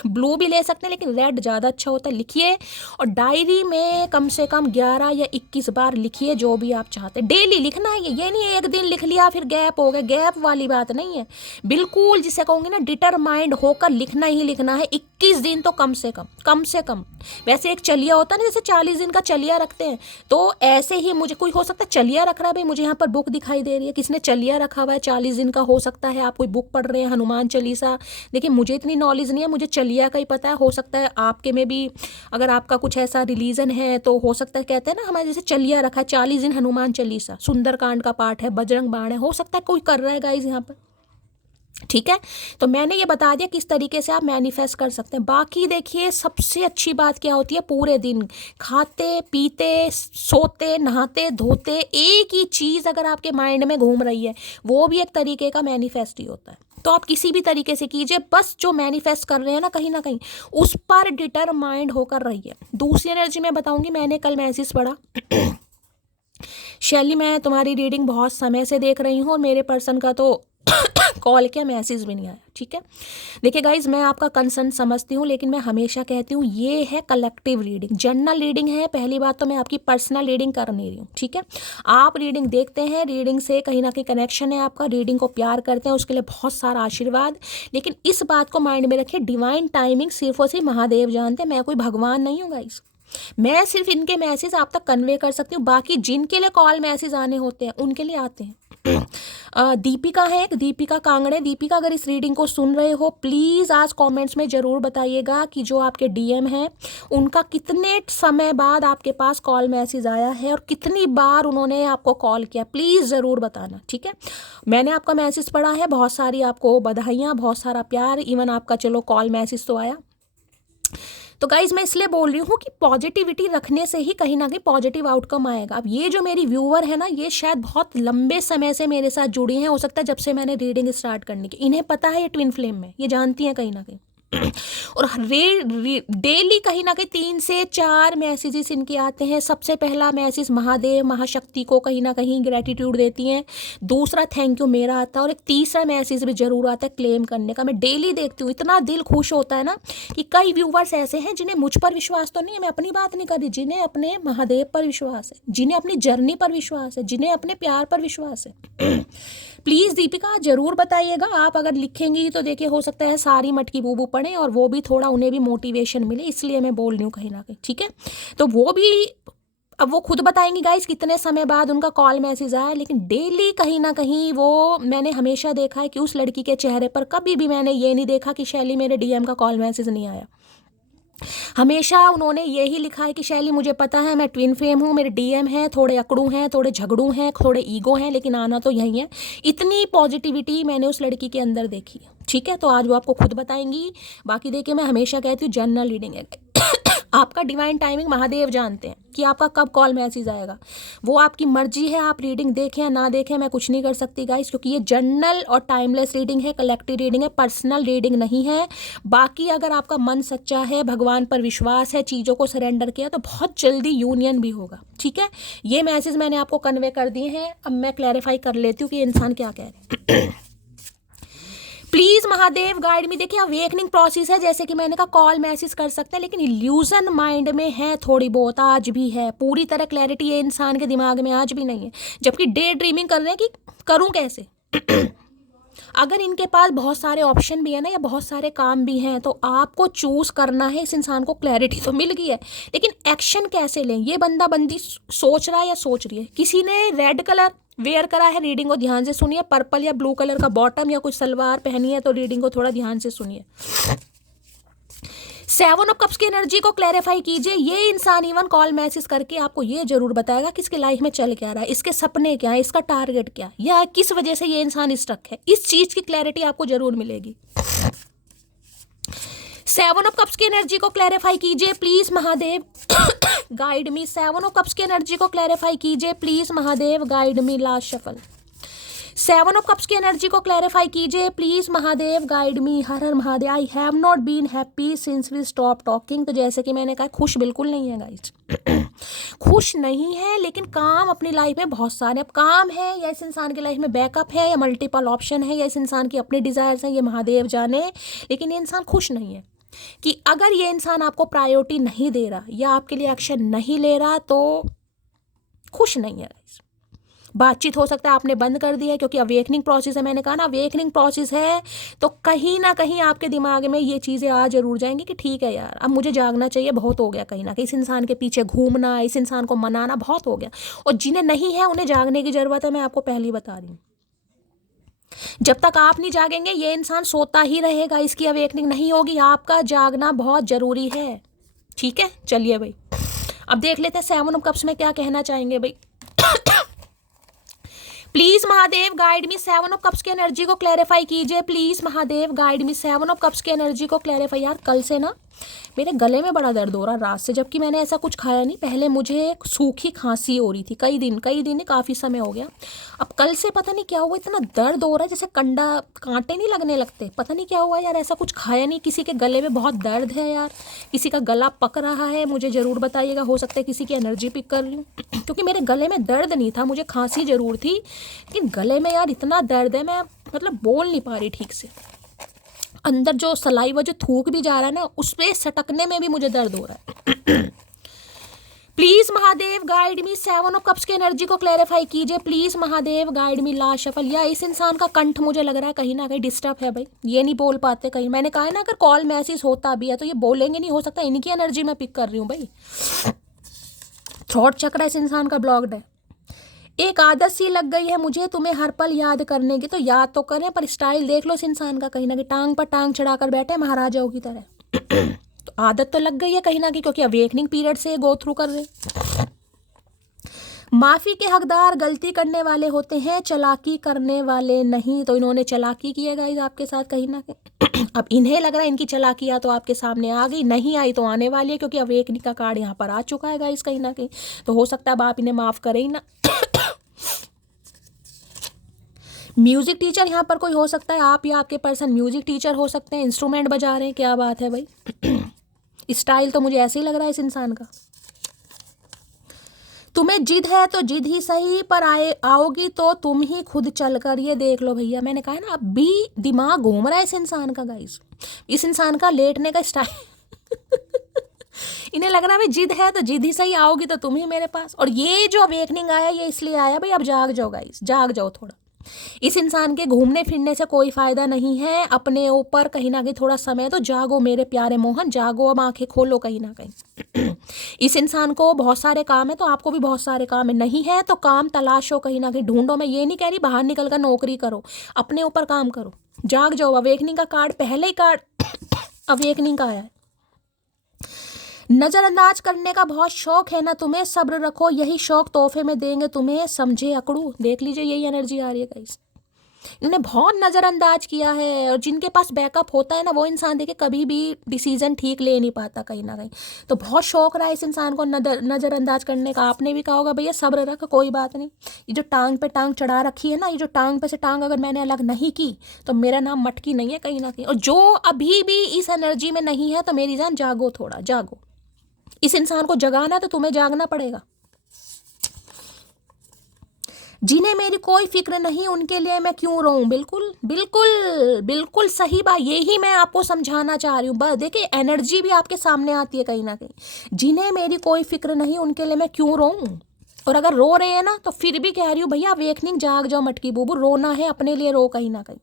ब्लू भी ले सकते हैं, लेकिन रेड ज़्यादा अच्छा होता है। लिखिए और डायरी में कम से कम 11 या 21 बार लिखिए, जो भी आप चाहते हैं। डेली लिखना है, ये नहीं है एक दिन लिख लिया फिर गैप हो गया, गैप वाली बात नहीं है। बिल्कुल जिसे कहूँगी ना, डिटरमाइंड होकर लिखना ही लिखना है, 21 दिन तो कम से कम, कम से कम। वैसे एक चलिया होता है ना, जैसे 40 दिन का चलिया रखते हैं, तो ऐसे ही मुझे कोई हो सकता है चलिया रख रहा है, भाई मुझे यहाँ पर बुक दिखाई दे रही है, किसने चलिया रखा हुआ है 40 दिन का, हो सकता है आप कोई बुक पढ़ रहे हैं, हनुमान चालीसा। देखिए मुझे इतनी नॉलेज नहीं है, मुझे चलिया का ही पता है, हो सकता है आपके में भी, अगर आपका कुछ ऐसा रिलीजन है तो हो सकता है, कहते हैं ना हमारे जैसे चलिया रखा है 40 दिन, हनुमान चालीसा, सुंदरकांड का पाठ है, बजरंग बाण है, हो सकता है कोई कर रहा है गाइज यहाँ पर, ठीक है। तो मैंने ये बता दिया किस तरीके से आप मैनिफेस्ट कर सकते हैं। बाकी देखिए सबसे अच्छी बात क्या होती है, पूरे दिन खाते पीते सोते नहाते धोते एक ही चीज़ अगर आपके माइंड में घूम रही है, वो भी एक तरीके का मैनिफेस्ट ही होता है। तो आप किसी भी तरीके से कीजिए, बस जो मैनिफेस्ट कर रहे हैं ना कहीं उस पर डिटरमाइंड होकर रहिए। दूसरी एनर्जी मैं बताऊंगी, मैंने कल मैसेज पढ़ा शैली मैं तुम्हारी रीडिंग बहुत समय से देख रही हूँ और मेरे पर्सन का तो कॉल किया, मैसेज भी नहीं आया। ठीक है, देखिए गाइज, मैं आपका कंसर्न समझती हूँ, लेकिन मैं हमेशा कहती हूँ ये है कलेक्टिव रीडिंग, जनरल रीडिंग है। पहली बात तो मैं आपकी पर्सनल रीडिंग कर नहीं रही हूँ। ठीक है, आप रीडिंग देखते हैं, रीडिंग से कहीं ना कहीं कनेक्शन है आपका, रीडिंग को प्यार करते हैं, उसके लिए बहुत सारा आशीर्वाद। लेकिन इस बात को माइंड में रखिए, डिवाइन टाइमिंग सिर्फ और सिर्फ महादेव जानते हैं, मैं कोई भगवान नहीं हूँ गाइज। मैं सिर्फ इनके मैसेज आप तक कन्वे कर सकती हूँ, बाकी जिनके लिए कॉल मैसेज आने होते हैं उनके लिए आते हैं। दीपिका है, एक दीपिका कांगड़े। दीपिका, अगर इस रीडिंग को सुन रहे हो, प्लीज़ आज कमेंट्स में ज़रूर बताइएगा कि जो आपके डीएम हैं उनका कितने समय बाद आपके पास कॉल मैसेज आया है और कितनी बार उन्होंने आपको कॉल किया, प्लीज़ ज़रूर बताना। ठीक है, मैंने आपका मैसेज पढ़ा है, बहुत सारी आपको बधाइयाँ, बहुत सारा प्यार, इवन आपका चलो कॉल मैसेज तो आया। तो गाइज, मैं इसलिए बोल रही हूँ कि पॉजिटिविटी रखने से ही कहीं ना कहीं पॉजिटिव आउटकम आएगा। अब ये जो मेरी व्यूअर है ना, ये शायद बहुत लंबे समय से मेरे साथ जुड़ी हैं, हो सकता है जब से मैंने रीडिंग स्टार्ट करने की, इन्हें पता है ये ट्विन फ्लेम में, ये जानती हैं कहीं ना कहीं। और डेली कहीं ना कहीं 3 से 4 मैसेजेस इनके आते हैं। सबसे पहला मैसेज महादेव महाशक्ति को कहीं ना कहीं ग्रेटिट्यूड देती हैं, दूसरा थैंक यू मेरा आता है, और एक तीसरा मैसेज भी जरूर आता है क्लेम करने का। मैं डेली देखती हूँ, इतना दिल खुश होता है ना कि कई व्यूवर्स ऐसे हैं जिन्हें मुझ पर विश्वास तो नहीं है, मैं अपनी बात नहीं कर रही, जिन्हें अपने महादेव पर विश्वास है, जिन्हें अपनी जर्नी पर विश्वास है, जिन्हें अपने प्यार पर विश्वास है। प्लीज़ दीपिका ज़रूर बताइएगा, आप अगर लिखेंगी तो देखिए हो सकता है सारी मटकी बूबू पढ़ें और वो भी थोड़ा उन्हें भी मोटिवेशन मिले, इसलिए मैं बोल रही हूँ कहीं ना कहीं। ठीक है, तो वो भी अब वो खुद बताएंगी गाइस कितने समय बाद उनका कॉल मैसेज आया, लेकिन डेली कहीं ना कहीं वो मैंने हमेशा देखा है कि उस लड़की के चेहरे पर कभी भी मैंने ये नहीं देखा कि शैली मेरे डीएम का कॉल मैसेज नहीं आया। हमेशा उन्होंने यही लिखा है कि शैली मुझे पता है मैं ट्विन फ्लेम हूँ, मेरे डीएम हैं, थोड़े अकड़ू हैं, थोड़े झगड़ू हैं, थोड़े ईगो हैं, लेकिन आना तो यही है। इतनी पॉजिटिविटी मैंने उस लड़की के अंदर देखी है। ठीक है, तो आज वो आपको खुद बताएंगी। बाकी देखिए, मैं हमेशा कहती हूँ जनरल रीडिंग है। आपका डिवाइन टाइमिंग महादेव जानते हैं कि आपका कब कॉल मैसेज आएगा, वो आपकी मर्जी है, आप रीडिंग देखें या ना देखें, मैं कुछ नहीं कर सकती गाइस, क्योंकि ये जनरल और टाइमलेस रीडिंग है, कलेक्टिव रीडिंग है, पर्सनल रीडिंग नहीं है। बाकी अगर आपका मन सच्चा है, भगवान पर विश्वास है, चीज़ों को सरेंडर किया, तो बहुत जल्दी यूनियन भी होगा। ठीक है, ये मैसेज मैंने आपको कन्वे कर दिए हैं। अब मैं क्लैरिफाई कर लेती हूँ कि ये इंसान क्या कह रहे हैं। प्लीज महादेव गाइड में। देखिए, अवेकनिंग प्रोसेस है, जैसे कि मैंने कहा कॉल मैसेज कर सकते हैं, लेकिन इल्यूजन माइंड में है थोड़ी बहुत, आज भी है, पूरी तरह क्लैरिटी ये इंसान के दिमाग में आज भी नहीं है, जबकि डे ड्रीमिंग कर रहे हैं कि करूं कैसे। अगर इनके पास बहुत सारे ऑप्शन भी है ना, या बहुत सारे काम भी हैं, तो आपको चूज करना है। इस इंसान को क्लैरिटी तो मिल गई है, लेकिन एक्शन कैसे लें, ये बंदा बंदी सोच रहा है या सोच रही है। किसी ने रेड कलर वेयर करा है, रीडिंग को ध्यान से सुनिए, पर्पल या ब्लू कलर का बॉटम या कुछ सलवार पहनी है, तो रीडिंग को थोड़ा ध्यान से सुनिए। 7 ऑफ कप्स की एनर्जी को क्लैरिफाई कीजिए। ये इंसान इवन कॉल मैसेज करके आपको ये जरूर बताएगा कि इसके लाइफ में चल क्या रहा है, इसके सपने क्या है, इसका टारगेट क्या है, या किस वजह से ये इंसान स्टक है। इस चीज की क्लैरिटी आपको जरूर मिलेगी। 7 ऑफ कप्स की एनर्जी को क्लैरिफाई कीजिए please Mahadev, guide me. 7 of cups की एनर्जी को क्लैरिफाई कीजिए please Mahadev, guide me. Last shuffle. 7 of cups की एनर्जी को क्लैरिफाई कीजिए please Mahadev, guide me. Her her Mahadev. I have not been happy since we stop talking. तो जैसे कि मैंने कहा, खुश बिल्कुल नहीं है गाइज। खुश नहीं है, लेकिन काम अपनी लाइफ में बहुत सारे। अब काम है या इस इंसान की लाइफ में बैकअप है या मल्टीपल ऑप्शन है या इस इंसान की अपनी डिजायर्स हैं, ये महादेव जाने, लेकिन ये इंसान खुश नहीं है। कि अगर ये इंसान आपको प्रायोरिटी नहीं दे रहा या आपके लिए एक्शन नहीं ले रहा, तो खुश नहीं है। बातचीत हो सकता है आपने बंद कर दी है, क्योंकि अवेकनिंग प्रोसेस है। मैंने कहा ना, अवेकनिंग प्रोसेस है, तो कहीं ना कहीं आपके दिमाग में ये चीज़ें आ जरूर जाएंगी कि ठीक है यार, अब मुझे जागना चाहिए, बहुत हो गया कहीं ना कहीं। इस इंसान के पीछे घूमना, इस इंसान को मनाना बहुत हो गया। और जिन्हें नहीं है उन्हें जागने की ज़रूरत है, मैं आपको पहले ही बता रही हूँ। जब तक आप नहीं जागेंगे ये इंसान सोता ही रहेगा, इसकी अवेकनिंग नहीं होगी। आपका जागना बहुत ज़रूरी है। ठीक है, चलिए भाई, अब देख लेते हैं 7 ऑफ कप्स में क्या कहना चाहेंगे भाई। Please Mahadev guide me. 7 of cups की एनर्जी को क्लैरिफाई कीजिए please Mahadev, guide me. 7 of cups की एनर्जी को क्लैरिफाई। यार, कल से ना मेरे गले में बड़ा दर्द हो रहा रात से, जबकि मैंने ऐसा कुछ खाया नहीं। पहले मुझे सूखी खांसी हो रही थी कई दिन काफ़ी समय हो गया। अब कल से पता नहीं क्या हुआ, इतना दर्द हो रहा है जैसे कांटे नहीं लगने लगते, पता नहीं क्या हुआ यार। ऐसा कुछ खाया नहीं। किसी के गले में बहुत दर्द है यार, किसी का गला पक रहा है, मुझे ज़रूर बताइएगा। हो सकता है किसी की एनर्जी पिक कर रही हूँ, क्योंकि मेरे गले में दर्द नहीं था, मुझे खांसी ज़रूर थी, लेकिन गले में यार इतना दर्द है। मैं मतलब बोल नहीं पा रही ठीक से, अंदर जो सलाइवा जो थूक भी जा रहा है ना, उस पे सटकने में भी मुझे दर्द हो रहा है। Please Mahadev guide me, 7 of cups की एनर्जी को क्लैरिफाई कीजिए please Mahadev guide me. Last shuffle, या इस इंसान का कंठ मुझे लग रहा है कहीं ना कहीं डिस्टर्ब है भाई, ये नहीं बोल पाते कहीं। मैंने कहा है ना, अगर कॉल मैसेज होता भी है तो ये बोलेंगे नहीं, हो सकता इनकी एनर्जी मैं पिक कर रही हूँ भाई। थ्रोट चक्र इस इंसान का ब्लॉक्ड है। एक आदत सी लग गई है मुझे तुम्हें हर पल याद करने की, तो याद तो करें पर स्टाइल देख लो इस इंसान का, कहीं ना कहीं टांग पर टांग चढ़ाकर बैठे महाराजाओं की तरह। तो आदत तो लग गई है कहीं ना कहीं, क्योंकि अवेकनिंग पीरियड से गो थ्रू कर रहे। माफी के हकदार गलती करने वाले होते हैं, चालाकी करने वाले नहीं। तो इन्होंने चालाकी की है गाइस आपके साथ कहीं ना कहीं। अब इन्हें लग रहा है इनकी चालाकियां तो आपके सामने आ गई, नहीं आई तो आने वाली है, क्योंकि अवेकनिंग का कार्ड यहाँ पर आ चुका है गाइस कहीं ना कहीं। तो हो सकता है अब आप इन्हें माफ करें ही ना। म्यूजिक टीचर यहाँ पर कोई हो सकता है, आप या आपके पर्सन म्यूजिक टीचर हो सकते हैं, इंस्ट्रूमेंट बजा रहे हैं, क्या बात है भाई। स्टाइल तो मुझे ऐसे ही लग रहा है इस इंसान का। तुम्हें जिद है तो जिद ही सही, पर आओगी तो तुम ही खुद चलकर। ये देख लो भैया, मैंने कहा ना अब भी दिमाग घूम रहा है इस इंसान का गाइस, इस इंसान का लेटने का स्टाइल। इन्हें लग रहा है भाई जिद है तो जिद ही सही, आओगी तो तुम ही मेरे पास। और ये जो अवेकनिंग आया ये इसलिए आया भाई, अब जाग जाओ गाइस, जाग जाओ थोड़ा। इस इंसान के घूमने फिरने से कोई फायदा नहीं है, अपने ऊपर कहीं ना कहीं थोड़ा समय तो जागो मेरे प्यारे मोहन, जागो, अब आंखें खोलो कहीं ना कहीं। इस इंसान को बहुत सारे काम है, तो आपको भी बहुत सारे काम है, नहीं है तो काम तलाशो कहीं ना कहीं, ढूंढो। मैं ये नहीं कह रही बाहर निकल कर नौकरी करो, अपने ऊपर काम करो, जाग जाओ। अवेकनिंग का कार्ड, पहले ही कार्ड अवेकनिंग का आया है। नजरअंदाज करने का बहुत शौक है ना तुम्हें, सब्र रखो, यही शौक तोहफे में देंगे तुम्हें, समझे अकड़ू। देख लीजिए यही एनर्जी आ रही है गाइस, इन्होंने बहुत नजरअंदाज किया है। और जिनके पास बैकअप होता है ना, वो इंसान देखे कभी भी डिसीजन ठीक ले नहीं पाता कहीं ना कहीं। तो बहुत शौक रहा है इस इंसान को नजरअंदाज करने का। आपने भी कहा होगा भैया सब्र रख, कोई बात नहीं। ये जो टांग पे टांग चढ़ा रखी है ना, ये जो टांग पे से टांग अगर मैंने अलग नहीं की तो मेरा नाम मटकी नहीं है कहीं ना कहीं। और जो अभी भी इस एनर्जी में नहीं है, तो मेरी जान जागो, थोड़ा जागो। इस इंसान को जगाना है तो तुम्हें जागना पड़ेगा। जिन्हें मेरी कोई फिक्र नहीं उनके लिए मैं क्यों रोऊं। बिल्कुल बिल्कुल बिल्कुल सही बात, यही मैं आपको समझाना चाह रही हूँ। बस देखिए एनर्जी भी आपके सामने आती है कहीं ना कहीं। जिन्हें मेरी कोई फिक्र नहीं उनके लिए मैं क्यों रोऊं। और अगर रो रहे हैं ना तो फिर भी कह रही हूँ भैया अवेकनिंग, जाग जाओ मटकी बूबू, रोना है अपने लिए रो कहीं ना कहीं,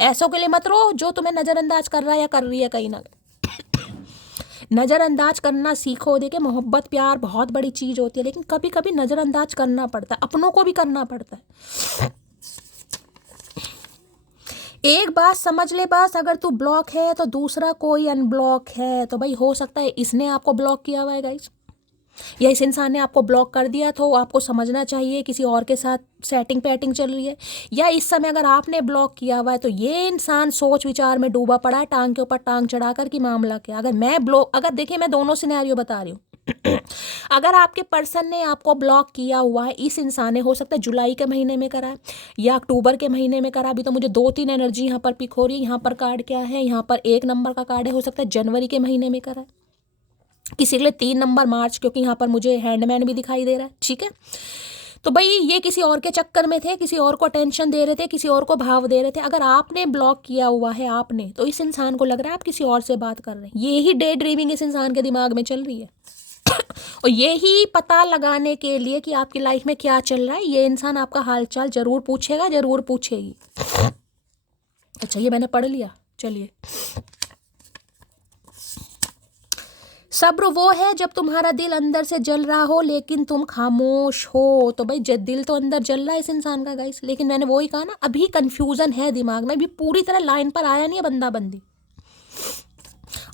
ऐसों के लिए मत रो जो तुम्हें नजरअंदाज कर रहा है या कर रही है कहीं ना कहीं। नज़रअंदाज करना सीखो। देखिए मोहब्बत प्यार बहुत बड़ी चीज़ होती है, लेकिन कभी कभी नज़रअंदाज करना पड़ता है, अपनों को भी करना पड़ता है। एक बात समझ ले बस, अगर तू ब्लॉक है तो दूसरा कोई अनब्लॉक है। तो भाई हो सकता है इसने आपको ब्लॉक किया हुआ है गाइस, या इस इंसान ने आपको ब्लॉक कर दिया, तो आपको समझना चाहिए किसी और के साथ सेटिंग पैटिंग चल रही है। या इस समय अगर आपने ब्लॉक किया हुआ है तो ये इंसान सोच विचार में डूबा पड़ा है, टांग के ऊपर टांग चढ़ाकर कि मामला क्या। अगर देखिए मैं दोनों सिनेरियो बता रही हूँ। अगर आपके पर्सन ने आपको ब्लॉक किया हुआ है, इस इंसान ने हो सकता है जुलाई के महीने में करा है या अक्टूबर के महीने में करा। अभी तो मुझे 2-3 एनर्जी यहाँ पर पिक हो रही है। यहाँ पर कार्ड क्या है, यहाँ पर 1 नंबर का कार्ड है, हो सकता है जनवरी के महीने में करा है, किसी के लिए 3 नंबर मार्च, क्योंकि यहाँ पर मुझे हैंडमैन भी दिखाई दे रहा है। ठीक है, तो भाई ये किसी और के चक्कर में थे, किसी और को टेंशन दे रहे थे, किसी और को भाव दे रहे थे। अगर आपने ब्लॉक किया हुआ है आपने, तो इस इंसान को लग रहा है आप किसी और से बात कर रहे हैं। ये ही डे ड्रीमिंग इस इंसान के दिमाग में चल रही है। और यही पता लगाने के लिए कि आपकी लाइफ में क्या चल रहा है, ये इंसान आपका हालचाल जरूर पूछेगा, जरूर पूछेगी। अच्छा ये मैंने पढ़ लिया, चलिए। सब्र वो है जब तुम्हारा दिल अंदर से जल रहा हो लेकिन तुम खामोश हो। तो भाई दिल तो अंदर जल रहा है इस इंसान का गाइस, लेकिन मैंने वही कहा ना, अभी कंफ्यूजन है दिमाग में, अभी पूरी तरह लाइन पर आया नहीं है बंदा बंदी।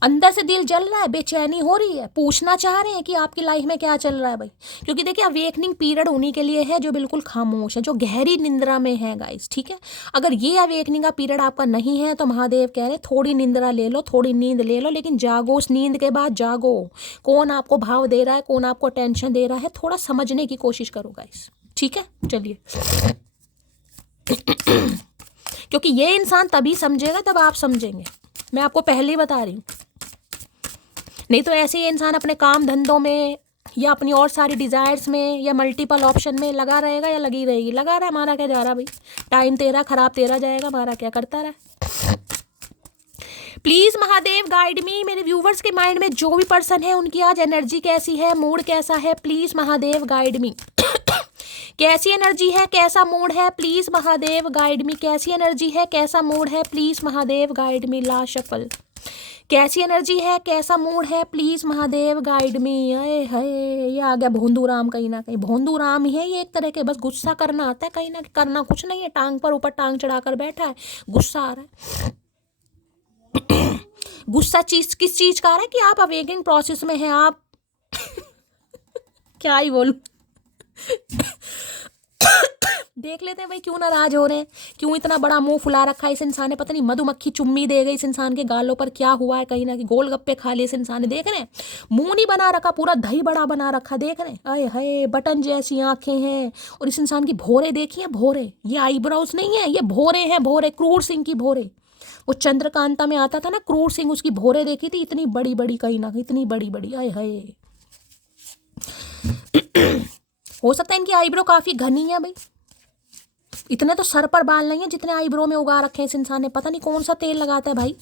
अंदर से दिल जल रहा है, बेचैनी हो रही है, पूछना चाह रहे हैं कि आपकी लाइफ में क्या चल रहा है भाई। क्योंकि देखिए अवेकनिंग पीरियड उन्हीं के लिए है जो बिल्कुल खामोश है, जो गहरी निंद्रा में है गाइस। ठीक है, अगर ये अवेकनिंग का पीरियड आपका नहीं है तो महादेव कह रहे थोड़ी निंद्रा ले लो, थोड़ी नींद ले लो, लेकिन जागो। उस नींद के बाद जागो, कौन आपको भाव दे रहा है, कौन आपको टेंशन दे रहा है, थोड़ा समझने की कोशिश करो गाइस। ठीक है, चलिए। क्योंकि ये इंसान तभी समझेगा तब आप समझेंगे, मैं आपको पहले ही बता रही हूँ। नहीं तो ऐसे ही इंसान अपने काम धंधों में या अपनी और सारी डिज़ायर्स में या मल्टीपल ऑप्शन में लगा रहेगा या लगी रहेगी? लगा रहा है, हमारा क्या जा रहा भाई, टाइम तेरा खराब तेरा जाएगा, हमारा क्या, करता रहा। प्लीज महादेव गाइड मी, मेरे व्यूवर्स के माइंड में जो भी पर्सन है उनकी आज एनर्जी कैसी है, मूड कैसा है, प्लीज महादेव गाइड मी। कैसी एनर्जी है, कैसा मूड है, प्लीज महादेव गाइड मी। कैसी एनर्जी है, कैसा मूड है, please Mahadev guide me. Last shuffle. कैसी एनर्जी है, कैसा मूड है, प्लीज महादेव गाइड मी। अरे हाय, ये आ गया भोंदू राम, कहीं ना कहीं भोंदू राम ही है ये, एक तरह के, बस गुस्सा करना आता है, कहीं ना करना कुछ नहीं है, टांग पर ऊपर टांग चढ़ाकर बैठा है, गुस्सा आ रहा है। गुस्सा चीज किस चीज का आ रहा है कि आप अवेकिंग प्रोसेस में हैं आप। क्या ही बोलूं। देख लेते हैं भाई क्यों नाराज हो रहे हैं, क्यों इतना बड़ा मुंह फुला रखा है इस इंसान ने, पता नहीं मधुमक्खी चुम्मी दे गई इस इंसान के गालों पर, क्या हुआ है, कहीं ना कहीं गोलगप्पे खा लिए इस इंसान ने, देख रहे हैं मुंह नहीं बना रखा, पूरा दही बड़ा बना रखा, देख रहे हैं, अरे हाय बटन जैसी आंखें हैं, और इस इंसान की भोरे देखिए, भोरे, ये आईब्रोज नहीं है, ये भोरे हैं, भोरे, क्रूर सिंह की भोरे। वो चंद्रकांता में आता था ना क्रूर सिंह, उसकी भोरे देखी थी, इतनी बड़ी बड़ी, कहीं ना कहीं इतनी बड़ी बड़ी, आए हाय। हो सकता है इनकी आईब्रो काफी घनी है भाई, इतने तो सर पर बाल नहीं है जितने आईब्रो में उगा रखे हैं इस इंसान ने, पता नहीं कौन सा तेल लगाता है भाई।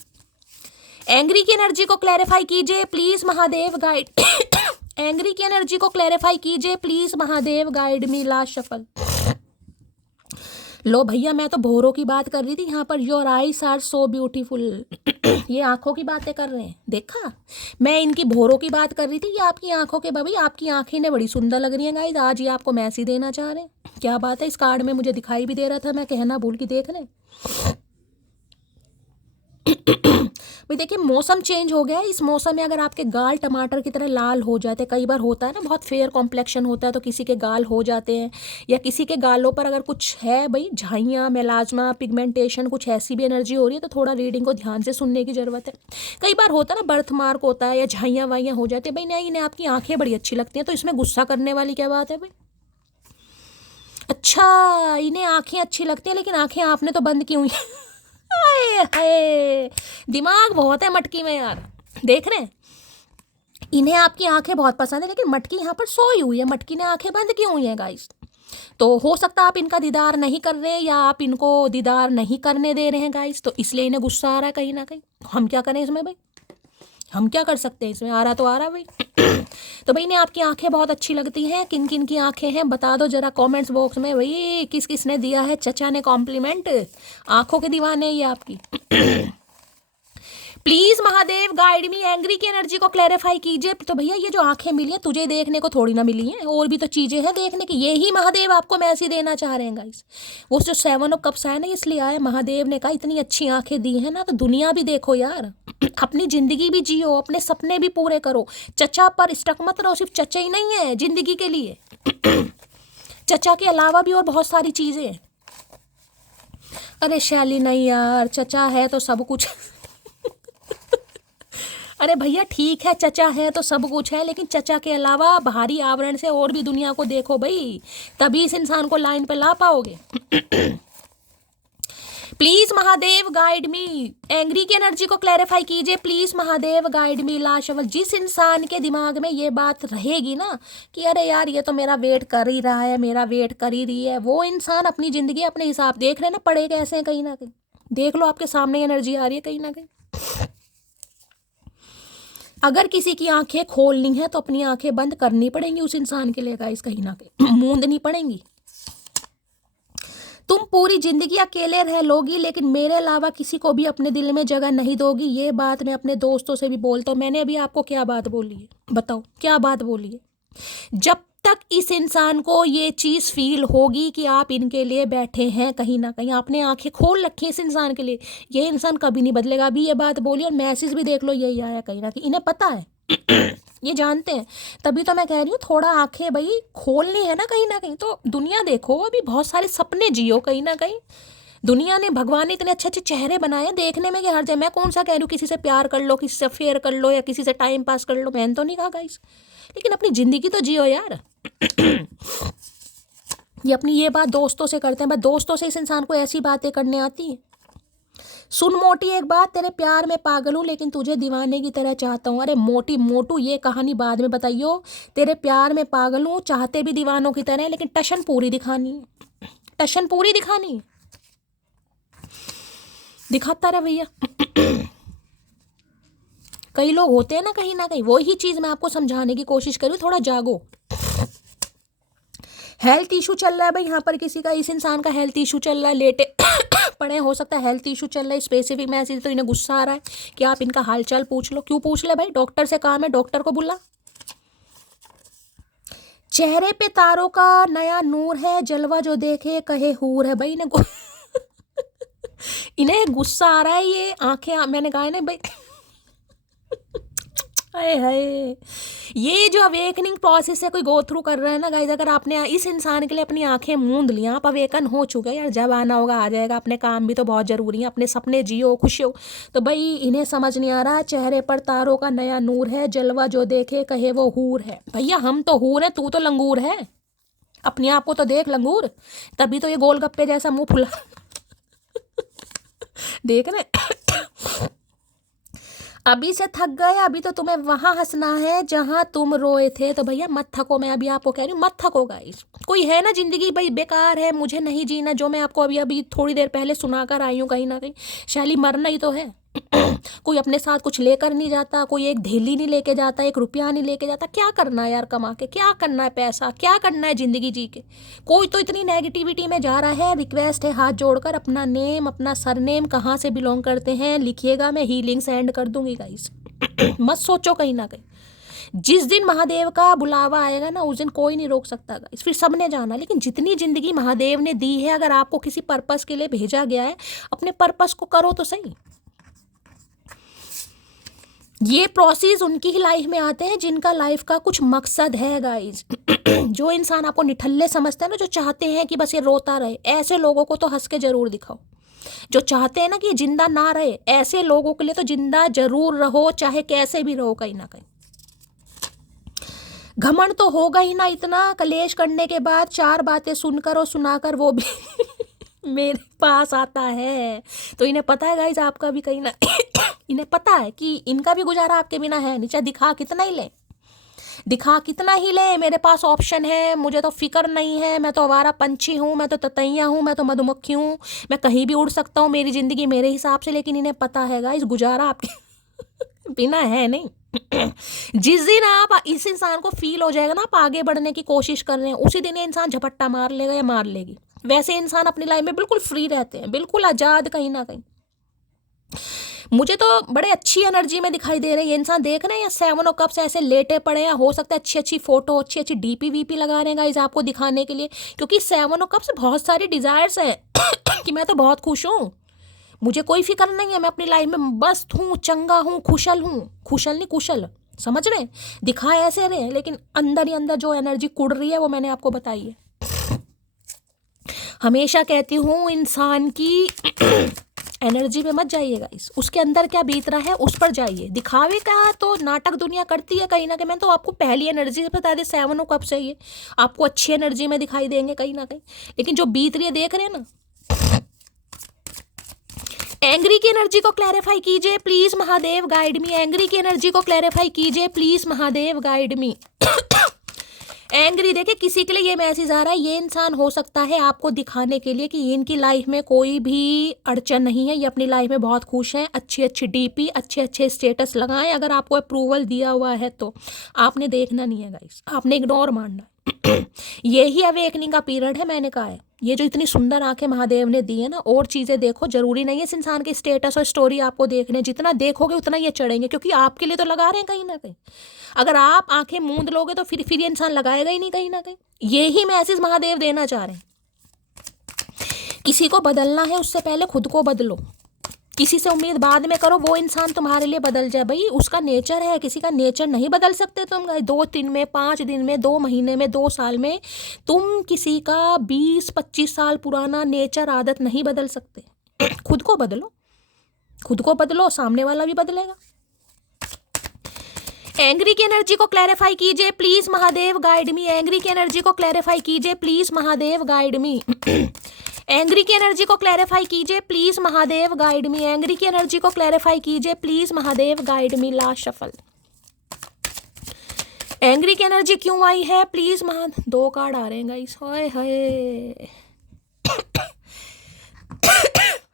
एंग्री की एनर्जी को क्लैरिफाई कीजिए प्लीज महादेव गाइड। एंग्री की एनर्जी को क्लैरिफाई कीजिए please Mahadev guide me. Last shuffle. लो भैया, मैं तो भोरों की बात कर रही थी, यहाँ पर your eyes are so beautiful. ये आंखों की बातें कर रहे हैं, देखा, मैं इनकी भोरों की बात कर रही थी, ये आपकी आंखों के, भाई आपकी आंखें ने बड़ी सुंदर लग रही हैं गाइस, आज ये आपको मैसेज देना चाह रहे हैं, क्या बात है। इस कार्ड में मुझे दिखाई भी दे रहा था, मैं कहना भूल के, देख लें भाई। देखिए मौसम चेंज हो गया है, इस मौसम में अगर आपके गाल टमाटर की तरह लाल हो जाते, कई बार होता है ना, बहुत फेयर कॉम्प्लेक्शन होता है तो किसी के गाल हो जाते हैं, या किसी के गालों पर अगर कुछ है भाई, झाइयाँ, मेलाज्मा, पिगमेंटेशन, कुछ ऐसी भी एनर्जी हो रही है तो थोड़ा रीडिंग को ध्यान से सुनने की जरूरत है। कई बार होता है ना, बर्थ मार्क होता है या झाइयाँ वाइयाँ हो जाती है, भाई नहीं, इन्हें आपकी आंखें बड़ी अच्छी लगती हैं, तो इसमें गुस्सा करने वाली क्या बात है भाई। अच्छा, इन्हें आंखें अच्छी लगती हैं, लेकिन आंखें आपने तो बंद की हुई हैं। हाय हाय, दिमाग बहुत है मटकी में यार, देख रहे हैं, इन्हें आपकी आंखें बहुत पसंद है, लेकिन मटकी यहाँ पर सोई हुई है, मटकी ने आंखें बंद की हुई हैं गाइस। तो हो सकता है आप इनका दीदार नहीं कर रहे, या आप इनको दीदार नहीं करने दे रहे हैं गाइस, तो इसलिए इन्हें गुस्सा आ रहा है कहीं ना कहीं। हम क्या करें इसमें भाई, हम क्या कर सकते हैं इसमें, आ रहा तो आ रहा भाई। तो भाई ने आपकी आंखें बहुत अच्छी लगती हैं, किन किन की आंखें हैं बता दो जरा कमेंट्स बॉक्स में भाई, किस किस ने दिया है चचा ने कॉम्प्लीमेंट, आंखों के दीवाने ये आपकी। Please Mahadev guide me, angry की एनर्जी को क्लैरिफाई कीजिए। तो भैया ये जो आंखें मिली हैं तुझे देखने को थोड़ी ना मिली हैं, और भी तो चीजें हैं देखने की, यही महादेव आपको मैसेज देना चाह रहे हैं गाइस। वो जो 7 ऑफ कप्स आया ना, इसलिए आया, महादेव ने कहा इतनी अच्छी आंखें दी हैं ना, तो दुनिया भी देखो यार, अपनी जिंदगी भी जियो, अपने सपने भी पूरे करो, चचा पर स्टक मत रहो, सिर्फ चचा ही नहीं है जिंदगी के लिए, चचा के अलावा भी और बहुत सारी चीजें हैं। अरे शैली नहीं यार, चचा है तो सब कुछ। अरे भैया ठीक है, चचा है तो सब कुछ है, लेकिन चचा के अलावा बाहरी आवरण से और भी दुनिया को देखो भाई, तभी इस इंसान को लाइन पे ला पाओगे। Please Mahadev guide me, angry की एनर्जी को क्लैरिफाई कीजिए please Mahadev guide me. Last hour, जिस इंसान के दिमाग में ये बात रहेगी ना कि अरे यार ये तो मेरा वेट कर ही रहा है, मेरा वेट कर ही रही है, वो इंसान अपनी जिंदगी अपने हिसाब, देख रहे हैं ना पड़े कैसे हैं, कहीं ना कहीं देख लो आपके सामने एनर्जी आ रही है कहीं ना कहीं। अगर किसी की आंखें खोलनी है तो अपनी आंखें बंद करनी पड़ेंगी उस इंसान के लिए गाइस, कहीं ना कहीं मूंदनी पड़ेंगी। तुम पूरी जिंदगी अकेले रह लोगी, लेकिन मेरे अलावा किसी को भी अपने दिल में जगह नहीं दोगी, ये बात मैं अपने दोस्तों से भी बोलता हूँ। मैंने अभी आपको क्या बात बोली है बताओ, क्या बात बोली है? जब तक इस इंसान को ये चीज़ फील होगी कि आप इनके लिए बैठे हैं, कहीं ना कहीं आपने आंखें खोल रखी है इस इंसान के लिए, ये इंसान कभी नहीं बदलेगा। अभी ये बात बोली और मैसेज भी देख लो यही आया, कहीं ना कहीं इन्हें पता है। ये जानते हैं, तभी तो मैं कह रही हूँ थोड़ा आंखें भाई खोलनी है ना कहीं ना कहीं, तो दुनिया देखो, अभी बहुत सारे सपने जियो कहीं ना कहीं। दुनिया ने, भगवान ने इतने अच्छे अच्छे चेहरे बनाए हैं, देखने में कि हर जगह, मैं कौन सा कह रही हूँ किसी से प्यार कर लो, किसी से फेयर कर लो, या किसी से टाइम पास कर लो, मैंने तो नहीं कहा गाइस, लेकिन अपनी जिंदगी तो जियो यार। ये अपनी ये बात दोस्तों से करते हैं, बस दोस्तों से इस इंसान को ऐसी बातें करने आती हैं, सुन मोटी एक बात, तेरे प्यार में पागल हूँ लेकिन तुझे दीवाने की तरह चाहता हूँ। अरे मोटी मोटू, ये कहानी बाद में बताइयो। तेरे प्यार में पागल हूँ, चाहते भी दीवानों की तरह, लेकिन टशन पूरी दिखानी है, टशन पूरी दिखानी है। दिखाता रहे भैया। कई लोग होते हैं ना कहीं, वही चीज मैं आपको समझाने की कोशिश करूँ, थोड़ा जागो। हेल्थ इशू चल रहा है भाई यहाँ पर किसी का, इस इंसान का हेल्थ इशू चल रहा है, लेटे पड़े, हो सकता है हेल्थ इशू चल रहा है। स्पेसिफिक मैसेज तो इन्हें गुस्सा आ रहा है कि आप इनका हालचाल पूछ लो। क्यों पूछ ले भाई, डॉक्टर से काम है, डॉक्टर को बुला। चेहरे पे तारों का नया नूर है, जलवा जो देखे कहे हूर है। भाई इन्हें इन्हें गुस्सा आ रहा है, ये आंखें, मैंने कहा है ना भाई। हाय हाय, ये जो अवेकनिंग प्रोसेस है कोई गो थ्रू कर रहा है ना गाइज, अगर आपने इस इंसान के लिए अपनी आंखें मूंद ली, आप अवेकन हो चुके हैं यार, जब आना होगा आ जाएगा। अपने काम भी तो बहुत जरूरी है, अपने सपने जियो, खुश हो। तो भाई इन्हें समझ नहीं आ रहा, चेहरे पर तारों का नया नूर है, जलवा जो देखे कहे वो हूर है। भैया हम तो हूर है, तू तो लंगूर है। अपने आप को तो देख लंगूर, तभी तो ये गोलगप्पे जैसा मुंह फुला। देख रहे, अभी से थक गए, अभी तो तुम्हें वहां हंसना है जहां तुम रोए थे। तो भैया मत थको, मैं अभी आपको कह रही हूँ मत थको गाइस। कोई है ना जिंदगी भाई बेकार है, मुझे नहीं जीना, जो मैं आपको अभी अभी थोड़ी देर पहले सुनाकर आई हूँ कहीं ना कहीं, शैली मरना ही तो है। कोई अपने साथ कुछ लेकर नहीं जाता, कोई एक धेली नहीं लेके जाता, एक रुपया नहीं लेके जाता। क्या करना है यार कमा के, क्या करना है पैसा, क्या करना है जिंदगी जी के। कोई तो इतनी नेगेटिविटी में जा रहा है। रिक्वेस्ट है हाथ जोड़कर, अपना नेम, अपना सरनेम, कहाँ से बिलोंग करते हैं लिखिएगा, मैं हीलिंग सेंड कर दूंगी गाइस। मत सोचो कहीं ना कहीं, जिस दिन महादेव का बुलावा आएगा ना, उस दिन कोई नहीं रोक सकता गाइस, फिर सबने जाना। लेकिन जितनी जिंदगी महादेव ने दी है, अगर आपको किसी पर्पस के लिए भेजा गया है, अपने पर्पस को करो तो सही। ये प्रोसेस उनकी ही लाइफ में आते हैं जिनका लाइफ का कुछ मकसद है गाइज। जो इंसान आपको निठल्ले समझता है ना, जो चाहते हैं कि बस ये रोता रहे, ऐसे लोगों को तो हंस के जरूर दिखाओ। जो चाहते हैं ना कि ये जिंदा ना रहे, ऐसे लोगों के लिए तो जिंदा जरूर रहो, चाहे कैसे भी रहो कहीं ना कहीं। घमंड तो होगा ही ना इतना, कलेश करने के बाद 4 बातें सुनकर और सुनाकर वो भी मेरे पास आता है। तो इन्हें पता है गाइज आपका भी कहीं ना इन्हें पता है कि इनका भी गुजारा आपके बिना है नहीं, चाहे दिखा कितना ही ले, दिखा कितना ही ले, मेरे पास ऑप्शन है, मुझे तो फिक्र नहीं है, मैं तो आवारा पंछी हूँ, मैं तो ततैया हूँ, मैं तो मधुमक्खी हूँ, मैं कहीं भी उड़ सकता हूँ, मेरी जिंदगी मेरे हिसाब से। लेकिन इन्हें पता है गाइस गुजारा आपके बिना है नहीं। जिस दिन आप इस इंसान को फील हो जाएगा ना आप आगे बढ़ने की कोशिश कर रहे हैं, उसी दिन ये इंसान झपट्टा मार लेगा या मार लेगी। वैसे इंसान अपनी लाइफ में बिल्कुल फ्री रहते हैं, बिल्कुल आजाद कहीं ना कहीं। मुझे तो बड़े अच्छी एनर्जी में दिखाई दे रहे हैं ये इंसान। देख रहे हैं 7 ऑफ कप्स ऐसे लेटे पड़े हैं, हो सकता है अच्छी अच्छी फोटो, अच्छी अच्छी डीपी वीपी लगा रहे हैं गाइस आपको दिखाने के लिए, क्योंकि 7 ऑफ कप्स बहुत सारी डिजायर्स हैं कि मैं तो बहुत खुश हूँ, मुझे कोई फिक्र नहीं है, मैं अपनी लाइफ में मस्त हूँ, चंगा हूँ, खुशल हूँ। खुशल नहीं कुशल, समझ रहे हैं, दिखाए ऐसे रहे हैं, लेकिन अंदर ही अंदर जो एनर्जी कुड़ रही है वो मैंने आपको बताई है। हमेशा कहती हूँ इंसान की एनर्जी पे मत जाइएगा, इस उसके अंदर क्या बीत रहा है उस पर जाइए। दिखावे का तो नाटक दुनिया करती है कहीं ना कहीं। मैं तो आपको पहली एनर्जी से बता दी 7 कब से ये आपको अच्छी एनर्जी में दिखाई देंगे कहीं ना कहीं, लेकिन जो बीत रही है देख रहे हैं ना। एंग्री की एनर्जी को क्लैरिफाई कीजिए please Mahadev guide me, angry की एनर्जी को क्लैरिफाई कीजिए please Mahadev guide me. Angry, देखिए किसी के लिए ये मैसेज आ रहा है, ये इंसान हो सकता है आपको दिखाने के लिए कि इनकी लाइफ में कोई भी अड़चन नहीं है, ये अपनी लाइफ में बहुत खुश हैं, अच्छी अच्छी डीपी, अच्छे अच्छे स्टेटस लगाएं। अगर आपको अप्रूवल दिया हुआ है तो आपने देखना नहीं है गाइस, आपने इग्नोर मानना है। यही अवेकनिंग का पीरियड है। मैंने कहा है ये जो इतनी सुंदर आंखें महादेव ने दी है ना, और चीज़ें देखो, जरूरी नहीं है इस इंसान के स्टेटस और स्टोरी आपको देखने, जितना देखोगे उतना ये चढ़ेंगे, क्योंकि आपके लिए तो लगा रहे हैं कहीं ना कहीं। अगर आप आंखें मूंद लोगे तो फिर ये इंसान लगाएगा ही नहीं कहीं ना कहीं। यही मैसेज महादेव देना चाह रहे हैं। किसी को बदलना है उससे पहले खुद को बदलो, किसी से उम्मीद बाद में करो वो इंसान तुम्हारे लिए बदल जाए। भाई उसका नेचर है, किसी का नेचर नहीं बदल सकते तुम। 2 दिन में, 5 दिन में, 2 महीने में, 2 साल में तुम किसी का 20-25 साल पुराना नेचर, आदत नहीं बदल सकते। खुद को बदलो, खुद को बदलो, सामने वाला भी बदलेगा। एंग्री की एनर्जी को क्लैरिफाई कीजिए please Mahadev guide me, angry की एनर्जी को क्लैरिफाई कीजिए please Mahadev guide me. Angry की एनर्जी को क्लैरिफाई कीजिए please Mahadev guide me. Angry की एनर्जी को क्लैरिफाई कीजिए please Mahadev guide me. Last shuffle. Angry की एनर्जी क्यों आई है प्लीज दो कार्ड आ रहे हैं guys. Hi hi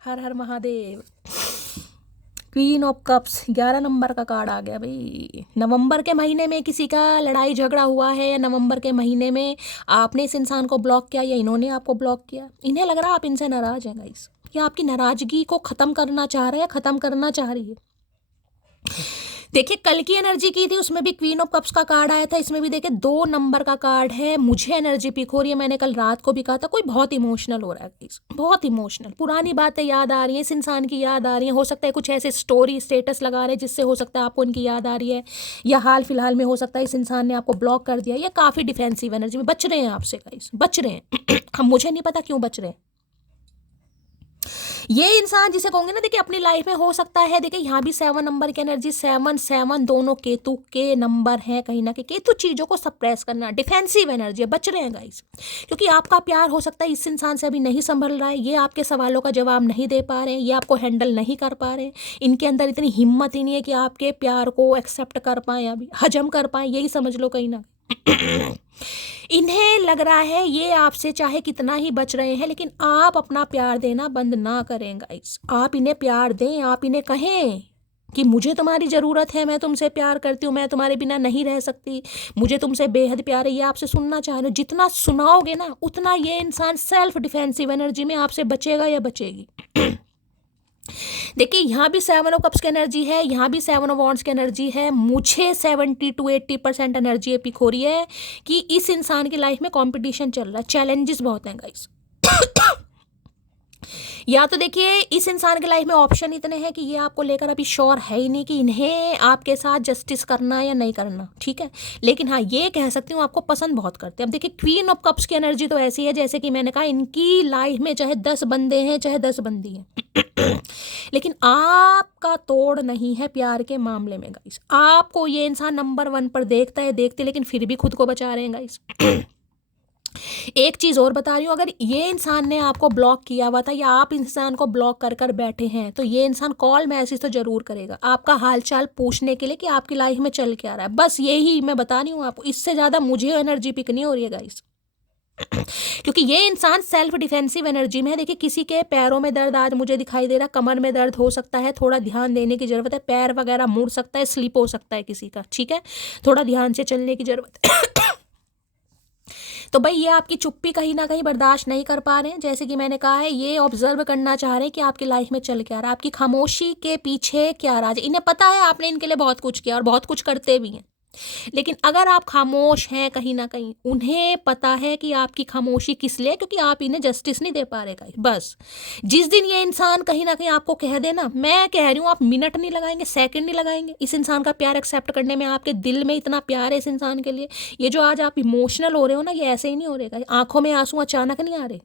her her Mahadev. Queen of cups 11 number का कार्ड आ गया भाई। नवंबर के महीने में किसी का लड़ाई झगड़ा हुआ है, या नवंबर के महीने में आपने इस इंसान को ब्लॉक किया या इन्होंने आपको ब्लॉक किया। इन्हें लग रहा है आप इनसे नाराज हैं गाइस, या आपकी नाराजगी को खत्म करना चाह रहे हैं, खत्म करना चाह रही है। देखिए कल की एनर्जी की थी, उसमें भी क्वीन ऑफ कप्स का कार्ड आया था। इसमें भी देखिए 2 नंबर का कार्ड है। मुझे एनर्जी पिक हो रही है, मैंने कल रात को भी कहा था, कोई बहुत इमोशनल हो रहा है गाइस, बहुत इमोशनल। पुरानी बातें याद आ रही हैं, इस इंसान की याद आ रही है। हो सकता है कुछ ऐसे स्टोरी स्टेटस लगा रहे हैं जिससे हो सकता है आपको इनकी याद आ रही है, या हाल फिलहाल में हो सकता है इस इंसान ने आपको ब्लॉक कर दिया, या काफ़ी डिफेंसिव एनर्जी में बच रहे हैं आपसे गाइस, बच रहे हैं। हम मुझे नहीं पता क्यों बच रहे हैं। ये इंसान जिसे कहोगे ना, देखिए अपनी लाइफ में हो सकता है, देखिए यहाँ भी 7 नंबर की एनर्जी, 7 दोनों केतु के नंबर हैं। कहीं ना कहीं केतु चीज़ों को सप्रेस करना, डिफेंसिव एनर्जी है, बच रहे हैं गाइस। क्योंकि आपका प्यार हो सकता है इस इंसान से अभी नहीं संभल रहा है, ये आपके सवालों का जवाब नहीं दे पा रहे हैं, ये आपको हैंडल नहीं कर पा रहे हैं। इनके अंदर इतनी हिम्मत ही नहीं है कि आपके प्यार को एक्सेप्ट कर पाएँ, अभी हजम कर पाएँ, यही समझ लो कहीं ना। इन्हें लग रहा है ये आपसे चाहे कितना ही बच रहे हैं, लेकिन आप अपना प्यार देना बंद ना करें गाइस। आप इन्हें प्यार दें, आप इन्हें कहें कि मुझे तुम्हारी ज़रूरत है, मैं तुमसे प्यार करती हूँ, मैं तुम्हारे बिना नहीं रह सकती, मुझे तुमसे बेहद प्यार है। ये आपसे सुनना चाह रहे हो, जितना सुनाओगे ना उतना ये इंसान सेल्फ डिफेंसिव एनर्जी में आपसे बचेगा या बचेगी। देखिए यहाँ भी 7 ऑफ कप्स की एनर्जी है, यहाँ भी 7 ऑफ वॉन्ड्स की एनर्जी है। मुझे 70 to 80% एनर्जी पिक हो रही है कि इस इंसान की लाइफ में कंपटीशन चल रहा है, चैलेंजेस बहुत हैं गाइस। या तो देखिए इस इंसान की लाइफ में ऑप्शन इतने हैं कि ये आपको लेकर अभी श्योर है ही नहीं कि इन्हें आपके साथ जस्टिस करना है या नहीं करना, ठीक है। लेकिन हाँ ये कह सकती हूँ आपको पसंद बहुत करते हैं। अब देखिए क्वीन ऑफ कप्स की एनर्जी तो ऐसी है, जैसे कि मैंने कहा, इनकी लाइफ में चाहे 10 बंदे हैं चाहे 10 बंदी हैं, लेकिन आपका तोड़ नहीं है प्यार के मामले में गाइस। आपको ये इंसान नंबर 1 पर देखता है, देखते, लेकिन फिर भी खुद को बचा रहे हैं गाइस। एक चीज़ और बता रही हूँ, अगर ये इंसान ने आपको ब्लॉक किया हुआ था या आप इंसान को ब्लॉक कर कर बैठे हैं, तो ये इंसान कॉल मैसेज तो जरूर करेगा आपका हालचाल पूछने के लिए कि आपकी लाइफ में चल क्या रहा है। बस यही मैं बता रही हूँ आपको, इससे ज़्यादा मुझे एनर्जी पिक नहीं हो रही है गाइस। क्योंकि ये इंसान सेल्फ डिफेंसिव एनर्जी में है। देखिए किसी के पैरों में दर्द आज मुझे दिखाई दे रहा, कमर में दर्द हो सकता है, थोड़ा ध्यान देने की ज़रूरत है। पैर वगैरह मुड़ सकता है, स्लिप हो सकता है किसी का, ठीक है, थोड़ा ध्यान से चलने की ज़रूरत है। तो भाई ये आपकी चुप्पी कहीं ना कहीं बर्दाश्त नहीं कर पा रहे हैं। जैसे कि मैंने कहा है, ये ऑब्जर्व करना चाह रहे हैं कि आपकी लाइफ में चल क्या रहा है, आपकी खामोशी के पीछे क्या राज। इन्हें पता है आपने इनके लिए बहुत कुछ किया और बहुत कुछ करते भी हैं, लेकिन अगर आप खामोश हैं कहीं ना कहीं, उन्हें पता है कि आपकी खामोशी किस लिए, क्योंकि आप इन्हें जस्टिस नहीं दे पा रहे गाइस। बस जिस दिन ये इंसान कहीं ना कहीं आपको कह देना, मैं कह रही हूँ आप मिनट नहीं लगाएंगे, सेकंड नहीं लगाएंगे इस इंसान का प्यार एक्सेप्ट करने में। आपके दिल में इतना प्यार है इस इंसान के लिए। ये जो आज आप इमोशनल हो रहे हो ना, ये ऐसे ही नहीं हो रहे गाइस। आंखों में आंसू अचानक नहीं आ रहे।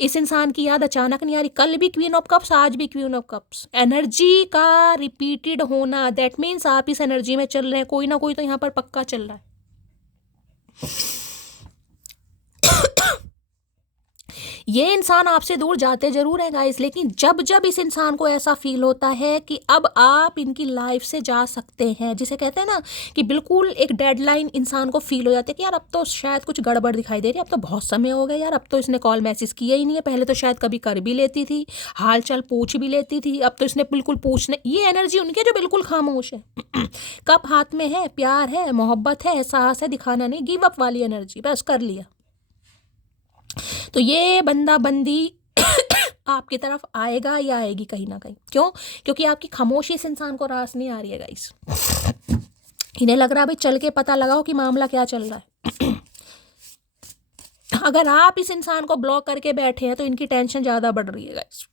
इस इंसान की याद अचानक नहीं आ रही। कल भी क्वीन ऑफ कप्स, आज भी क्वीन ऑफ कप्स। एनर्जी का रिपीटेड होना, दैट मीन्स आप इस एनर्जी में चल रहे हैं, कोई ना कोई तो यहाँ पर पक्का चल रहा है। ये इंसान आपसे दूर जाते जरूर हैं गाइस, लेकिन जब जब इस इंसान को ऐसा फील होता है कि अब आप इनकी लाइफ से जा सकते हैं, जिसे कहते हैं ना कि बिल्कुल एक डेडलाइन इंसान को फील हो जाती है कि यार अब तो शायद कुछ गड़बड़ दिखाई दे रही है, अब तो बहुत समय हो गया यार, अब तो इसने कॉल मैसेज किया ही नहीं है, पहले तो शायद कभी कर भी लेती थी, हाल चाल पूछ भी लेती थी, अब तो इसने बिल्कुल पूछने, ये एनर्जी उनकी जो बिल्कुल खामोश है। कब हाथ में है, प्यार है, मोहब्बत है, साहस है, दिखाना नहीं, गिव अप वाली एनर्जी, बस कर लिया। तो ये बंदा बंदी आपकी तरफ आएगा या आएगी कहीं ना कहीं। क्यों? क्योंकि आपकी खामोशी इस इंसान को रास नहीं आ रही है गाइस। इन्हें लग रहा है भाई चल के पता लगाओ कि मामला क्या चल रहा है। अगर आप इस इंसान को ब्लॉक करके बैठे हैं तो इनकी टेंशन ज़्यादा बढ़ रही है गाइस।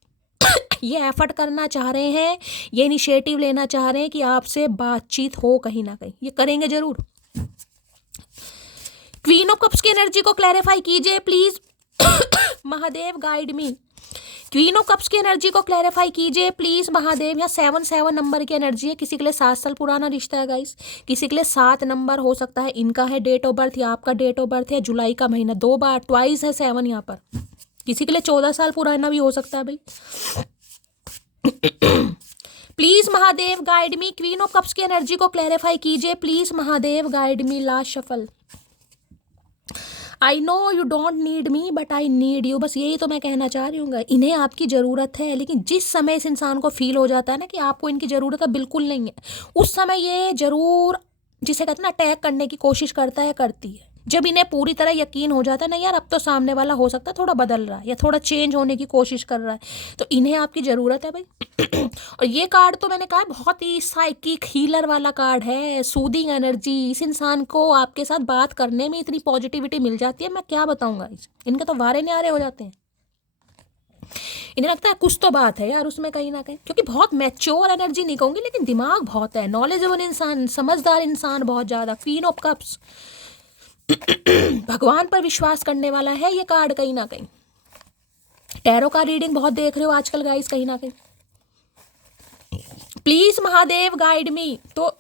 ये एफर्ट करना चाह रहे हैं, ये इनिशिएटिव लेना चाह रहे हैं कि आपसे बातचीत हो कहीं ना कहीं, ये करेंगे जरूर। क्वीन ऑफ कप्स की एनर्जी को क्लैरिफाई कीजिए please Mahadev guide me. Queen of cups की एनर्जी को क्लैरिफाई कीजिए प्लीज महादेव। यहाँ 7 नंबर की एनर्जी है, किसी के लिए 7 साल पुराना रिश्ता है गाइस, किसी के लिए 7 नंबर हो सकता है, इनका है डेट ऑफ बर्थ या आपका डेट ऑफ बर्थ है, जुलाई का महीना, 2 बार ट्वाइस है 7 यहाँ पर, किसी के लिए 14 साल पुराना भी हो सकता है भाई। Please Mahadev guide me, queen of cups की एनर्जी को क्लैरिफाई कीजिए please Mahadev guide me. Last shuffle. I know you don't need me but I need you, बस यही तो मैं कहना चाह रही हूँ। इन्हें आपकी ज़रूरत है, लेकिन जिस समय इस इंसान को फील हो जाता है ना कि आपको इनकी ज़रूरत है बिल्कुल नहीं है, उस समय ये ज़रूर जिसे कहते हैं ना अटैक करने की कोशिश करता है, करती है। जब इन्हें पूरी तरह यकीन हो जाता है ना यार अब तो सामने वाला हो सकता है थोड़ा बदल रहा है या थोड़ा चेंज होने की कोशिश कर रहा है, तो इन्हें आपकी ज़रूरत है भाई। और ये कार्ड तो मैंने कहा बहुत ही साइकिक हीलर वाला कार्ड है, सूदिंग एनर्जी। इस इंसान को आपके साथ बात करने में इतनी पॉजिटिविटी मिल जाती है, मैं क्या बताऊँगा। इनके तो वारे न्यारे हो जाते हैं। इन्हें लगता है कुछ तो बात है यार उसमें कहीं ना कहीं, क्योंकि बहुत मैच्योर एनर्जी नहीं कहूँगी लेकिन दिमाग बहुत है, नॉलेजेबल इंसान, समझदार इंसान बहुत ज़्यादा। क्वीन ऑफ कप्स भगवान पर विश्वास करने वाला है ये कार्ड कहीं ना कहीं। टैरो का रीडिंग बहुत देख रहे हो आजकल गाइस कहीं ना कहीं। प्लीज महादेव गाइड मी। तो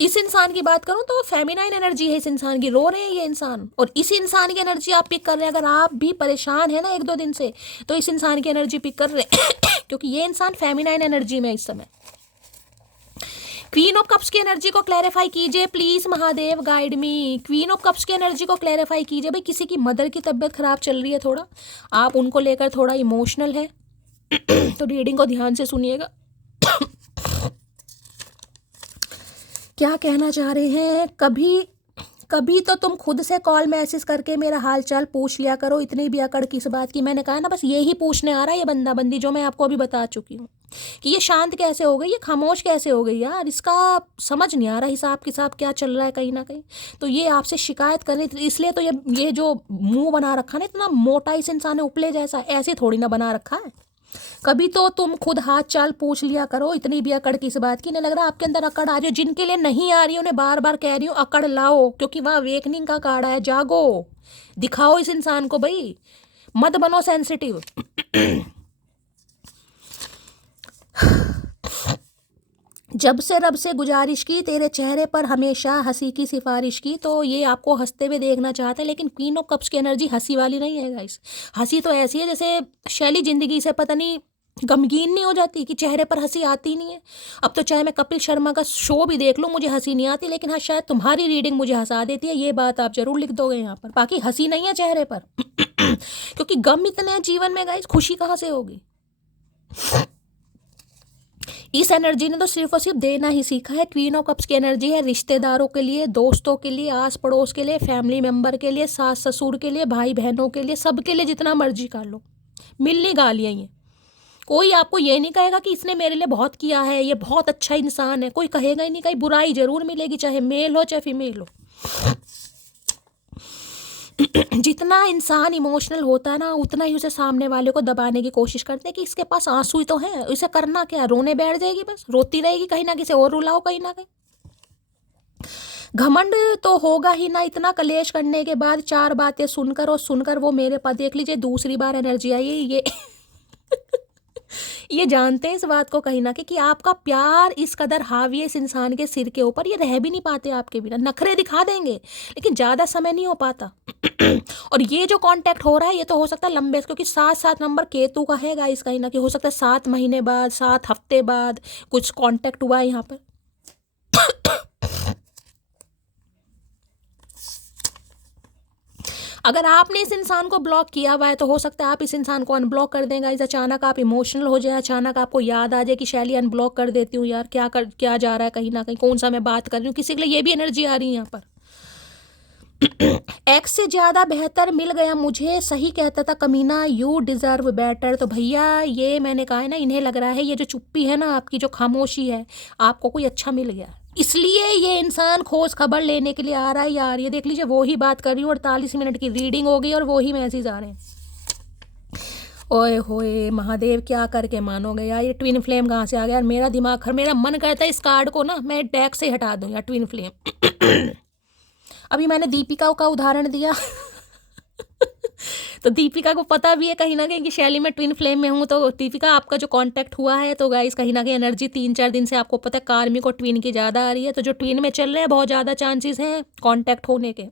इस इंसान की बात करूं तो फेमिनाइन एनर्जी है इस इंसान की, रो रहे हैं ये इंसान, और इसी इंसान की एनर्जी आप पिक कर रहे हैं। अगर आप भी परेशान है ना 1-2 दिन से, तो इस इंसान की एनर्जी पिक कर रहे हैं क्योंकि ये इंसान फेमिनाइन एनर्जी में इस समय। क्वीन ऑफ कप्स की एनर्जी को क्लैरिफाई कीजिए please Mahadev guide me. Queen of cups की एनर्जी को क्लैरिफाई कीजिए। भाई किसी की मदर की तबीयत खराब चल रही है, थोड़ा आप उनको लेकर थोड़ा इमोशनल है तो रीडिंग को ध्यान से सुनिएगा। क्या कहना चाह रहे हैं, कभी कभी तो तुम खुद से कॉल मैसेज करके मेरा हाल चाल पूछ लिया करो, इतनी भी अकड़ किस बात की। मैंने कहा ना बस यही पूछने आ रहा है ये बंदा बंदी, जो मैं आपको अभी बता चुकी हूँ कि ये शांत कैसे हो गई, ये खामोश कैसे हो गई यार, इसका समझ नहीं आ रहा हिसाब किताब क्या चल रहा है कहीं ना कहीं। तो ये आपसे शिकायत करनी, इसलिए तो ये जो मुंह बना रखा ना इतना मोटा इस इंसान ने उपले जैसा, ऐसे थोड़ी ना बना रखा है। कभी तो तुम खुद हाथ चाल पूछ लिया करो, इतनी भी अकड़ किस बात की। नहीं लग रहा आपके अंदर अकड़ आ रही हो, जिनके लिए नहीं आ रही उन्हें बार बार कह रही हूँ अकड़ लाओ, क्योंकि वह अवेकनिंग का कार्ड है। जागो, दिखाओ इस इंसान को भाई, मत बनो सेंसिटिव। जब से रब से गुजारिश की तेरे चेहरे पर हमेशा हंसी की सिफारिश की, तो ये आपको हंसते हुए देखना चाहते हैं। लेकिन क्वीन ऑफ कप्स की एनर्जी हंसी वाली नहीं है गाइस। हंसी तो ऐसी है जैसे शैली जिंदगी से पता नहीं गमगीन नहीं हो जाती कि चेहरे पर हंसी आती नहीं है। अब तो चाहे मैं कपिल शर्मा का शो भी देख लूँ मुझे हंसी नहीं आती, लेकिन हाँ शायद तुम्हारी रीडिंग मुझे हंसा देती है। ये बात आप जरूर लिख दोगे यहाँ पर, बाकी हंसी नहीं है चेहरे पर क्योंकि गम इतने हैं जीवन में गाइस, खुशी कहाँ से होगी। इस एनर्जी ने तो सिर्फ और सिर्फ देना ही सीखा है। क्वीन ऑफ कप्स की एनर्जी है रिश्तेदारों के लिए, दोस्तों के लिए, आस पड़ोस के लिए, फैमिली मेंबर के लिए, सास ससुर के लिए, भाई बहनों के लिए, सबके लिए जितना मर्जी कर लो। मिलनी गालियाँ ही हैं। कोई आपको ये नहीं कहेगा कि इसने मेरे लिए बहुत किया है, ये बहुत अच्छा इंसान है, कोई कहेगा ही नहीं। कहीं बुराई जरूर मिलेगी, चाहे मेल हो चाहे फीमेल हो। जितना इंसान इमोशनल होता है ना उतना ही उसे सामने वाले को दबाने की कोशिश करते हैं कि इसके पास आंसू ही तो है, इसे करना क्या, रोने बैठ जाएगी, बस रोती रहेगी, कहीं ना किसी और रुलाओ कहीं ना कहीं। घमंड तो होगा ही ना, इतना कलेश करने के बाद 4 बातें सुनकर वो मेरे पास देख लीजिए दूसरी बार एनर्जी आई ये ये जानते हैं इस बात को कहीं ना कि आपका प्यार इस कदर हावी है इस इंसान के सिर के ऊपर, ये रह भी नहीं पाते आपके बिना। नखरे दिखा देंगे लेकिन ज़्यादा समय नहीं हो पाता। और ये जो कांटेक्ट हो रहा है ये तो हो सकता है लंबे, क्योंकि 7-7 नंबर केतु का है गाइस कहीं ना कि हो सकता है 7 महीने बाद, 7 हफ्ते बाद कुछ कांटेक्ट हुआ है यहाँ पर। अगर आपने इस इंसान को ब्लॉक किया हुआ है तो हो सकता है आप इस इंसान को अनब्लॉक कर देंगे गाइस। अचानक आप इमोशनल हो जाए, अचानक आपको याद आ जाए कि शैली अनब्लॉक कर देती हूँ यार, क्या जा रहा है कहीं ना कहीं, कौन सा मैं बात कर रही हूँ। किसी के लिए ये भी एनर्जी आ रही है यहाँ पर। एक्स से ज़्यादा बेहतर मिल गया मुझे, सही कहता था कमीना, यू डिज़र्व बेटर। तो भैया ये मैंने कहा है ना, इन्हें लग रहा है ये जो चुप्पी है ना आपकी, जो खामोशी है, आपको कोई अच्छा मिल गया, इसलिए ये इंसान खोज खबर लेने के लिए आ रहा है यार। ये देख लीजिए वो ही बात कर रही हूँ, 48 मिनट की रीडिंग हो गई और वो ही मैसेज आ रहे हैं। ओए होए महादेव क्या करके मानोगे यार, ये ट्विन फ्लेम कहाँ से आ गया यार। मेरा दिमाग मेरा मन करता है इस कार्ड को ना मैं डेक से हटा दूँ यार, ट्विन फ्लेम। अभी मैंने दीपिका का उदाहरण दिया तो दीपिका को पता भी है कहीं ना कहीं कि शैली में ट्विन फ्लेम में हूँ। तो दीपिका आपका जो कांटेक्ट हुआ है तो गाइस कहीं ना कहीं एनर्जी 3-4 दिन से आपको पता है कार्मिक और ट्विन की ज़्यादा आ रही है। तो जो ट्विन में चल रहे हैं बहुत ज़्यादा चांसेस हैं कांटेक्ट होने के,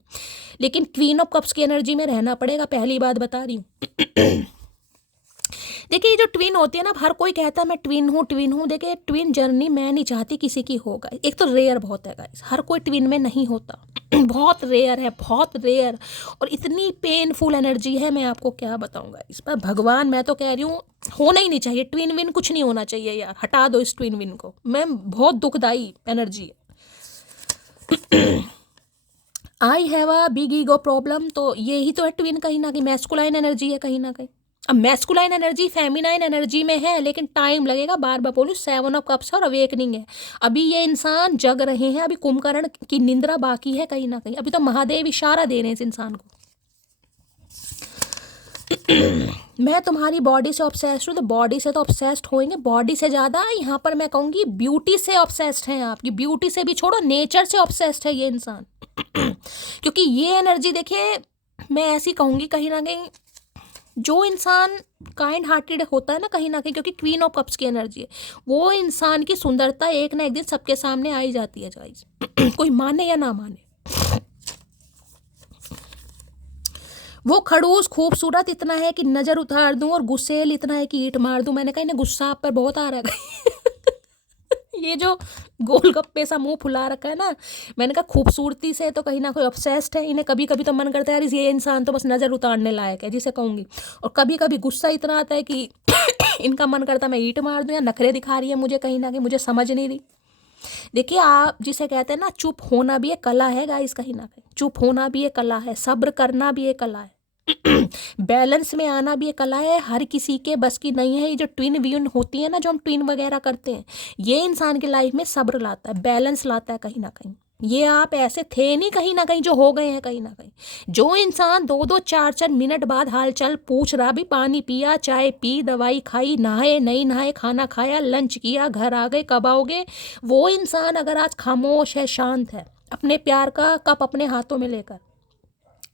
लेकिन क्वीन ऑफ कप्स की एनर्जी में रहना पड़ेगा, पहली बात बता रही हूँ। देखिए ये जो ट्विन होती है ना, हर कोई कहता है मैं ट्विन हूँ। देखिए ट्विन जर्नी मैं नहीं चाहती किसी की होगा, एक तो रेयर बहुत है गाइस, हर कोई ट्विन में नहीं होता। बहुत रेयर है, बहुत रेयर। और इतनी पेनफुल एनर्जी है, मैं आपको क्या बताऊंगा इस पर। भगवान, मैं तो कह रही हूँ होना ही नहीं चाहिए, ट्विन विन कुछ नहीं होना चाहिए यार, हटा दो इस ट्विन विन को। मैं बहुत दुखदाई एनर्जी है। I have a big ego problem, तो यही तो है ट्विन, कहीं ना कहीं मैस्कुलाइन एनर्जी है कहीं ना कहीं। अब मैस्कुलाइन एनर्जी फेमिनाइन एनर्जी में है, लेकिन टाइम लगेगा। बार बार बोलूँ, 7 ऑफ कप्स और अवेकनिंग है। अभी ये इंसान जग रहे हैं, अभी कुंभकर्ण की निंद्रा बाकी है कहीं ना कहीं। अभी तो महादेव इशारा दे रहे हैं इस इंसान को। मैं तुम्हारी बॉडी से ऑब्सेस्ड हूँ, तो बॉडी से तो ऑब्सेस्ड होंगे, बॉडी से ज़्यादा यहाँ पर मैं कहूँगी ब्यूटी से ऑब्सेस्ड हैं आपकी। ब्यूटी से भी छोड़ो, नेचर से ऑब्सेस्ड है ये इंसान। क्योंकि ये एनर्जी देखिए, मैं ऐसी कहूँगी कहीं ना कहीं, जो इंसान काइंड हार्टेड होता है ना कहीं ना कहीं, क्योंकि क्वीन ऑफ कप्स की एनर्जी है, वो इंसान की सुंदरता एक ना एक दिन सबके सामने आ ही जाती है गाइस। कोई माने या ना माने। वो खड़ूस खूबसूरत इतना है कि नज़र उतार दूं, और गुस्सेल इतना है कि ईंट मार दूं। मैंने कहा इन्हें गुस्सा आप पर बहुत आ रहा है। ये जो गोलगप्पे सा मुंह फुला रखा है ना, मैंने कहा खूबसूरती से तो कहीं ना कोई ऑब्सेस्ड है। इन्हें कभी कभी तो मन करता है यार ये इंसान तो बस नज़र उतारने लायक है, जिसे कहूँगी। और कभी कभी गुस्सा इतना आता है कि इनका मन करता है मैं ईंट मार दूं, या नखरे दिखा रही है मुझे कहीं ना कहीं, मुझे समझ नहीं रही। देखिए आप जिसे कहते हैं ना, चुप होना भी एक कला है गाइस कहीं ना कहीं। चुप होना भी एक कला है, सब्र करना भी एक कला है, बैलेंस में आना भी एक कला है। हर किसी के बस की नहीं है। ये जो ट्विन व्यून होती है ना, जो हम ट्विन वगैरह करते हैं, ये इंसान की लाइफ में सब्र लाता है, बैलेंस लाता है कहीं ना कहीं। ये आप ऐसे थे नहीं कहीं ना कहीं, जो हो गए हैं कहीं ना कहीं। जो इंसान 2-2 4-4 मिनट बाद हालचाल पूछ रहा, भी पानी पिया, चाय पी, दवाई खाई, नहाए नहीं नहाए, खाना खाया, लंच किया, घर आ गए, कब आओगे, वो इंसान अगर आज खामोश है, शांत है, अपने प्यार का कप अपने हाथों में लेकर,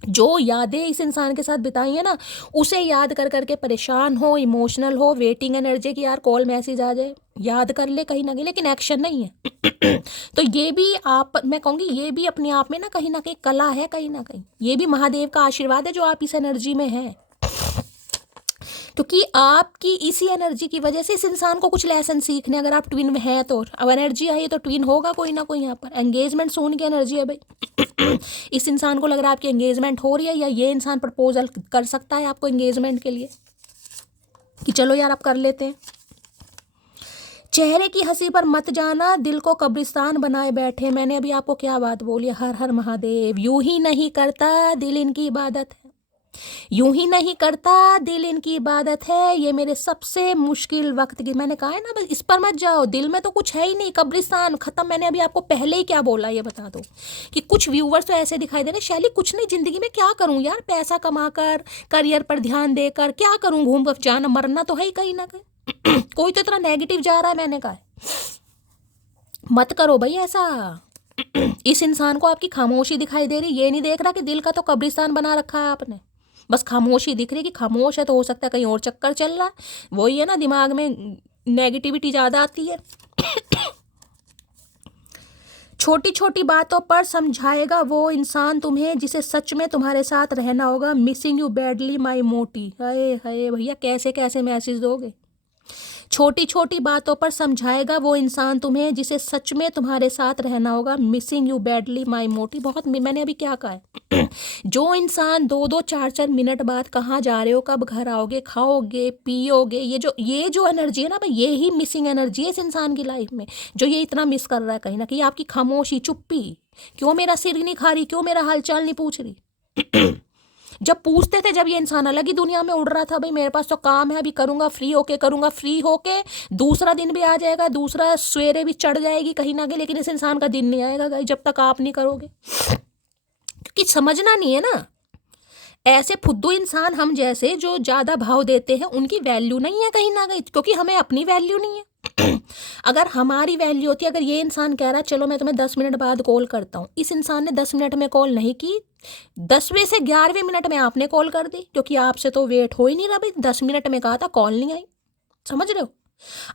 जो यादें इस इंसान के साथ बिताई है ना, उसे याद कर करके परेशान हो, इमोशनल हो, वेटिंग एनर्जी की यार कॉल मैसेज आ जाए, याद कर ले कहीं ना कहीं, लेकिन एक्शन नहीं है। तो ये भी आप, मैं कहूँगी ये भी अपने आप में ना कहीं कला है कहीं ना कहीं। ये भी महादेव का आशीर्वाद है जो आप इस एनर्जी में है, क्योंकि आपकी इसी एनर्जी की वजह से इस इंसान को कुछ लेसन सीखने, अगर आप ट्विन में हैं तो। अब एनर्जी आई है तो ट्विन होगा कोई ना कोई। यहाँ पर एंगेजमेंट सोन की एनर्जी है भाई। इस इंसान को लग रहा है आपकी एंगेजमेंट हो रही है, या ये इंसान प्रपोजल कर सकता है आपको एंगेजमेंट के लिए कि चलो यार आप कर लेते हैं। चेहरे की हंसी पर मत जाना, दिल को कब्रिस्तान बनाए बैठे। मैंने अभी आपको क्या बात बोली, हर हर महादेव। यूं ही नहीं करता दिल इनकी इबादत है, यूं ही नहीं करता दिल इनकी इबादत है। ये मेरे सबसे मुश्किल वक्त की, मैंने कहा है ना, बस इस पर मत जाओ, दिल में तो कुछ है ही नहीं, कब्रिस्तान खत्म। मैंने अभी आपको पहले ही क्या बोला ये बता दो, कि कुछ व्यूवर्स तो ऐसे दिखाई दे रहे, शैली कुछ नहीं जिंदगी में, क्या करूं यार, पैसा कमाकर, करियर पर ध्यान देकर क्या करूं, घूम कर जाना मरना तो है ही कहीं ना कहीं। कोई तो इतना नेगेटिव जा रहा है। मैंने कहा मत करो भाई ऐसा। इस इंसान को आपकी खामोशी दिखाई दे रही, ये नहीं देख रहा कि दिल का तो कब्रिस्तान बना रखा है आपने। बस खामोशी दिख रही है कि खामोश है, तो हो सकता है कहीं और चक्कर चल रहा है। वही है ना, दिमाग में नेगेटिविटी ज़्यादा आती है। छोटी छोटी बातों पर समझाएगा वो इंसान तुम्हें, जिसे सच में तुम्हारे साथ रहना होगा। मिसिंग यू बैडली माई मोटी। हाय हाय भैया, कैसे कैसे मैसेज दोगे। छोटी छोटी बातों पर समझाएगा वो इंसान तुम्हें, जिसे सच में तुम्हारे साथ रहना होगा। मिसिंग यू बैडली माई मोटी। बहुत, मैंने अभी क्या कहा है। जो इंसान 2-2 4-4 मिनट बाद कहाँ जा रहे हो, कब घर आओगे, खाओगे पियोगे, ये जो एनर्जी है ना भाई, ये ही मिसिंग एनर्जी है इस इंसान की लाइफ में, जो ये इतना मिस कर रहा है कहीं ना कहीं। आपकी खामोशी, चुप्पी, क्यों मेरा सिर नहीं खा रही, क्यों मेरा हालचाल नहीं पूछ रही। जब पूछते थे, जब ये इंसान अलग ही दुनिया में उड़ रहा था, भाई मेरे पास तो काम है, अभी करूंगा, फ्री होके करूंगा, फ्री होके दूसरा दिन भी आ जाएगा, दूसरा सवेरे भी चढ़ जाएगी कहीं ना कहीं, लेकिन इस इंसान का दिन नहीं आएगा जब तक आप नहीं करोगे। क्योंकि समझना नहीं है ना, ऐसे फुद्दू इंसान हम जैसे जो ज़्यादा भाव देते हैं, उनकी वैल्यू नहीं है कहीं ना कहीं, क्योंकि हमें अपनी वैल्यू नहीं है। अगर हमारी वैल्यू होती, अगर ये इंसान कह रहा है चलो मैं तुम्हें 10 मिनट बाद कॉल करता हूँ, इस इंसान ने 10 मिनट में कॉल नहीं की, 10वें से 11वें मिनट में आपने कॉल कर दी, क्योंकि आपसे तो वेट हो ही नहीं रहा भाई। 10 मिनट में कहा था, कॉल नहीं आई, समझ रहे हो।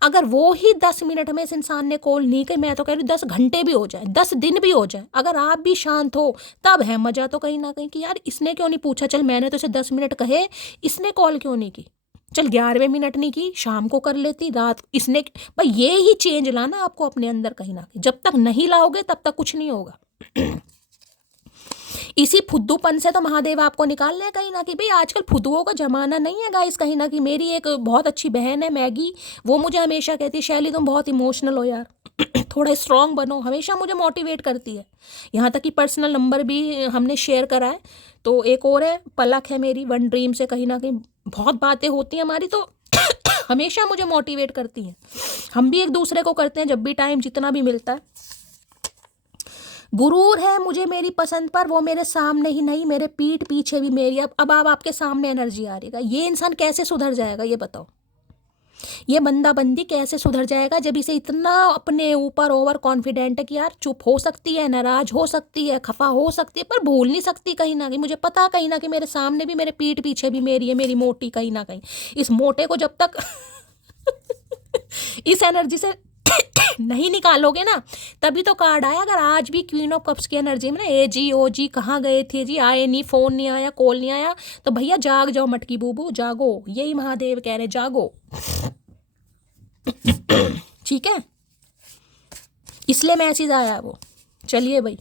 अगर वो ही 10 मिनट में इस इंसान ने कॉल नहीं की, मैं तो कह रही हूँ 10 घंटे भी हो जाए, 10 दिन भी हो जाए, अगर आप भी शांत हो, तब है मजा तो कहीं ना कहीं, कि यार इसने क्यों नहीं पूछा, चल मैंने तो इसे 10 मिनट कहे, इसने कॉल क्यों नहीं की। चल 11वें मिनट नहीं की, शाम को कर लेती, रात इसने भाई ये ही चेंज लाना आपको अपने अंदर कहीं ना कहीं। जब तक नहीं लाओगे तब तक कुछ नहीं होगा। इसी फुद्दूपन से तो महादेव आपको निकाल रहे हैं कहीं ना कहीं। भाई आजकल फुद्दुओं का जमाना नहीं है गाइस कहीं ना कहीं। मेरी एक बहुत अच्छी बहन है मैगी, वो मुझे हमेशा कहती है शैली तुम बहुत इमोशनल हो यार, थोड़ा स्ट्रांग बनो, हमेशा मुझे मोटिवेट करती है। यहाँ तक कि पर्सनल नंबर भी हमने शेयर करा है। तो एक और है पलक है मेरी, वन ड्रीम से कहीं ना कहीं बहुत बातें होती हैं हमारी, तो हमेशा मुझे मोटिवेट करती हैं। हम भी एक दूसरे को करते हैं जब भी टाइम जितना भी मिलता है। गुरूर है मुझे मेरी पसंद पर, वो मेरे सामने ही नहीं मेरे पीठ पीछे भी मेरी। अब आपके सामने एनर्जी आ रही है। ये इंसान कैसे सुधर जाएगा ये बताओ? ये बंदा बंदी कैसे सुधर जाएगा जब इसे इतना अपने ऊपर ओवर कॉन्फिडेंट है कि यार चुप हो सकती है, नाराज हो सकती है, खफा हो सकती है, पर भूल नहीं सकती कहीं ना कहीं। मुझे पता कहीं ना कहीं मेरे सामने भी मेरे पीठ पीछे भी मेरी है, मेरी मोटी कहीं ना कहीं। इस मोटे को जब तक इस एनर्जी से नहीं निकालोगे ना तभी तो कार्ड आया। अगर आज भी क्वीन ऑफ कप्स की एनर्जी में ना ए जी ओ जी कहाँ गए थे जी, आए नहीं, फोन नहीं आया, कॉल नहीं आया, तो भैया जाग जाओ मटकी बूबू, जागो। यही महादेव कह रहे जागो। ठीक है, इसलिए मैसेज आया वो। चलिए भाई,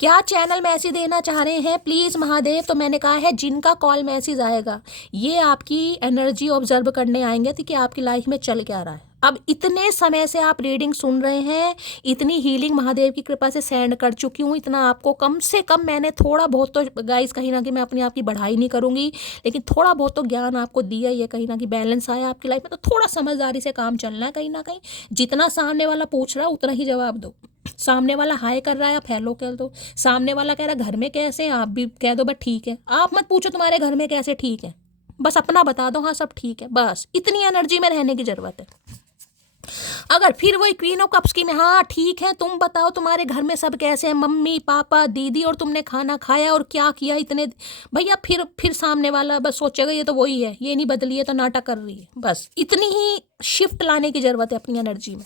क्या चैनल मैसेज देना चाह रहे हैं प्लीज़ महादेव? तो मैंने कहा है जिनका कॉल मैसेज आएगा ये आपकी एनर्जी ऑब्जर्व करने आएंगे कि आपकी लाइफ में चल क्या रहा है। अब इतने समय से आप रीडिंग सुन रहे हैं, इतनी हीलिंग महादेव की कृपा से सेंड कर चुकी हूँ, इतना आपको कम से कम मैंने थोड़ा बहुत तो गाइस कहीं ना कहीं मैं अपने आप की बढ़ाई नहीं करूँगी, लेकिन थोड़ा बहुत तो ज्ञान आपको दिया ही है कहीं ना कहीं। बैलेंस आया आपकी लाइफ में, तो थोड़ा समझदारी से काम चलना है कहीं ना कहीं। जितना सामने वाला पूछ रहा है उतना ही जवाब दो। सामने वाला हाय कर रहा है आप हेलो कह दो। सामने वाला कह रहा है घर में कैसे, आप भी कह दो बस ठीक है। आप मत पूछो तुम्हारे घर में कैसे ठीक है, बस अपना बता दो हाँ सब ठीक है। बस इतनी एनर्जी में रहने की जरूरत है। अगर फिर वही क्वीन ऑफ कप्स की में हाँ ठीक है तुम बताओ तुम्हारे घर में सब कैसे हैं, मम्मी पापा दीदी, और तुमने खाना खाया और क्या किया इतने, भैया फिर सामने वाला बस सोचेगा ये तो वही है, ये नहीं बदली है तो नाटक कर रही है। बस इतनी ही शिफ्ट लाने की जरूरत है अपनी एनर्जी में।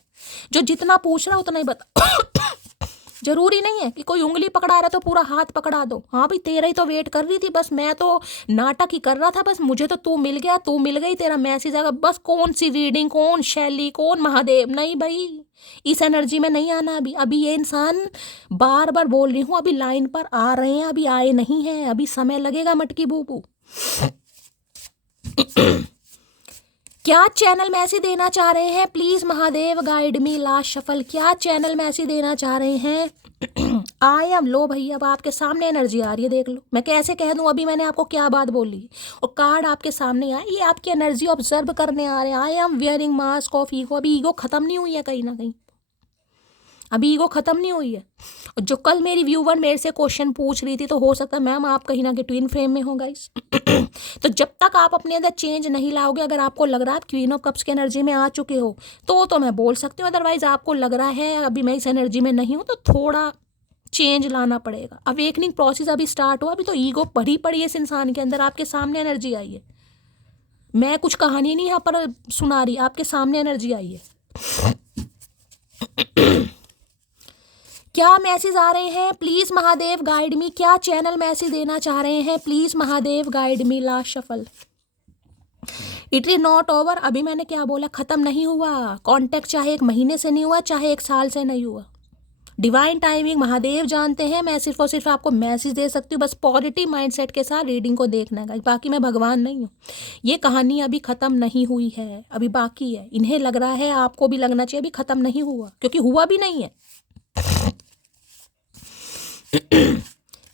जो जितना पूछ रहा उतना ही बता। जरूरी नहीं है कि कोई उंगली पकड़ा रहा तो पूरा हाथ पकड़ा दो। हाँ भाई तेरा ही तो वेट कर रही थी, बस मैं तो नाटक ही कर रहा था, बस मुझे तो तू मिल गया, तू मिल गई, तेरा मैसेज आएगा। बस कौन सी रीडिंग, कौन शैली, कौन महादेव, नहीं भाई इस एनर्जी में नहीं आना। अभी ये इंसान बार बार बोल रही हूँ, अभी लाइन पर आ रहे हैं, अभी आए नहीं हैं, अभी समय लगेगा मटकी बूबू। क्या चैनल मैसेज देना चाह रहे हैं please Mahadev guide me last shuffle? क्या चैनल मैसेज देना चाह रहे हैं? आई एम लो भैया, अब आपके सामने एनर्जी आ रही है, देख लो। मैं कैसे कह दूं अभी मैंने आपको क्या बात बोली, और कार्ड आपके सामने आए, ये आपकी एनर्जी ऑब्जर्व करने आ रहे हैं। I am wearing mask of ego. अभी ईगो खत्म नहीं हुई है कहीं ना कहीं, अभी ईगो खत्म नहीं हुई है। और जो कल मेरी व्यूवर मेरे से क्वेश्चन पूछ रही थी, तो हो सकता है मैम आप कहीं ना कहीं ट्विन फ्लेम में हो गाइस। तो जब तक आप अपने अंदर चेंज नहीं लाओगे, अगर आपको लग रहा है आप क्वीन ऑफ कप्स की एनर्जी में आ चुके हो तो मैं बोल सकती हूँ, अदरवाइज आपको लग रहा है अभी मैं इस एनर्जी में नहीं हूँ, तो थोड़ा चेंज लाना पड़ेगा। अवेकनिंग प्रोसेस अभी स्टार्ट हुआ, अभी तो ईगो भरी पड़ी है इस इंसान के अंदर। आपके सामने एनर्जी आई है, मैं कुछ कहानी नहीं यहाँ पर सुना रही, आपके सामने एनर्जी आई है। क्या मैसेज आ रहे हैं प्लीज महादेव गाइड मी? क्या चैनल मैसेज देना चाह रहे हैं please Mahadev guide me last shuffle? It is not over. अभी मैंने क्या बोला, खत्म नहीं हुआ कॉन्टेक्ट, चाहे 1 महीने से नहीं हुआ, चाहे 1 साल से नहीं हुआ। डिवाइन टाइमिंग महादेव जानते हैं, मैं सिर्फ और सिर्फ आपको मैसेज दे सकती हूँ। बस पॉजिटिव माइंडसेट के साथ रीडिंग को देखना है, बाकी मैं भगवान नहीं हूँ। ये कहानी अभी ख़त्म नहीं हुई है, अभी बाकी है। इन्हें लग रहा है, आपको भी लगना चाहिए अभी ख़त्म नहीं हुआ, क्योंकि हुआ भी नहीं है।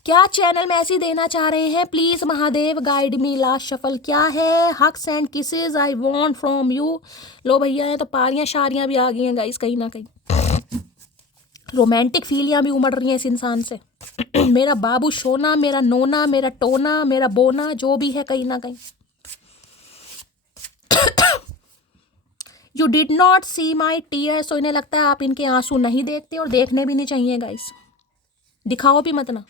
क्या चैनल मैसेज देना चाह रहे हैं please Mahadev guide me last shuffle? क्या है hugs and kisses I want from you. लो भैया है तो पारियां शारियां भी आ गई हैं गाइस, कहीं ना कहीं रोमांटिक फीलियां भी उमड़ रही हैं इस इंसान से। मेरा बाबू सोना, मेरा नोना, मेरा टोना, मेरा बोना, जो भी है कहीं ना कहीं। You did not see my tears. तो इन्हें लगता है आप इनके आंसू नहीं देखते, और देखने भी नहीं चाहिए गाइस, दिखाओ भी मत ना।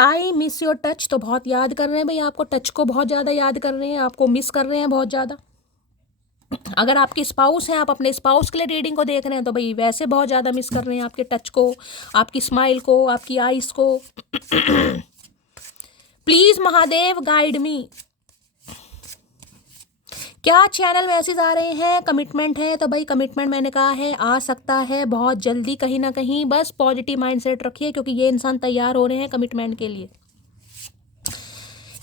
आई मिस योर टच, तो बहुत याद कर रहे हैं भाई आपको, टच को बहुत ज़्यादा याद कर रहे हैं, आपको मिस कर रहे हैं बहुत ज़्यादा। अगर आपके स्पाउस हैं, आप अपने स्पाउस के लिए रीडिंग को देख रहे हैं, तो भाई वैसे बहुत ज़्यादा मिस कर रहे हैं आपके टच को, आपकी स्माइल को, आपकी आइज़ को। प्लीज़ महादेव गाइड मी। क्या चैनल मैसेज आ रहे हैं? कमिटमेंट है तो भाई कमिटमेंट मैंने कहा है आ सकता है बहुत जल्दी कहीं ना कहीं। बस पॉजिटिव माइंडसेट रखिए क्योंकि ये इंसान तैयार हो रहे हैं कमिटमेंट के लिए।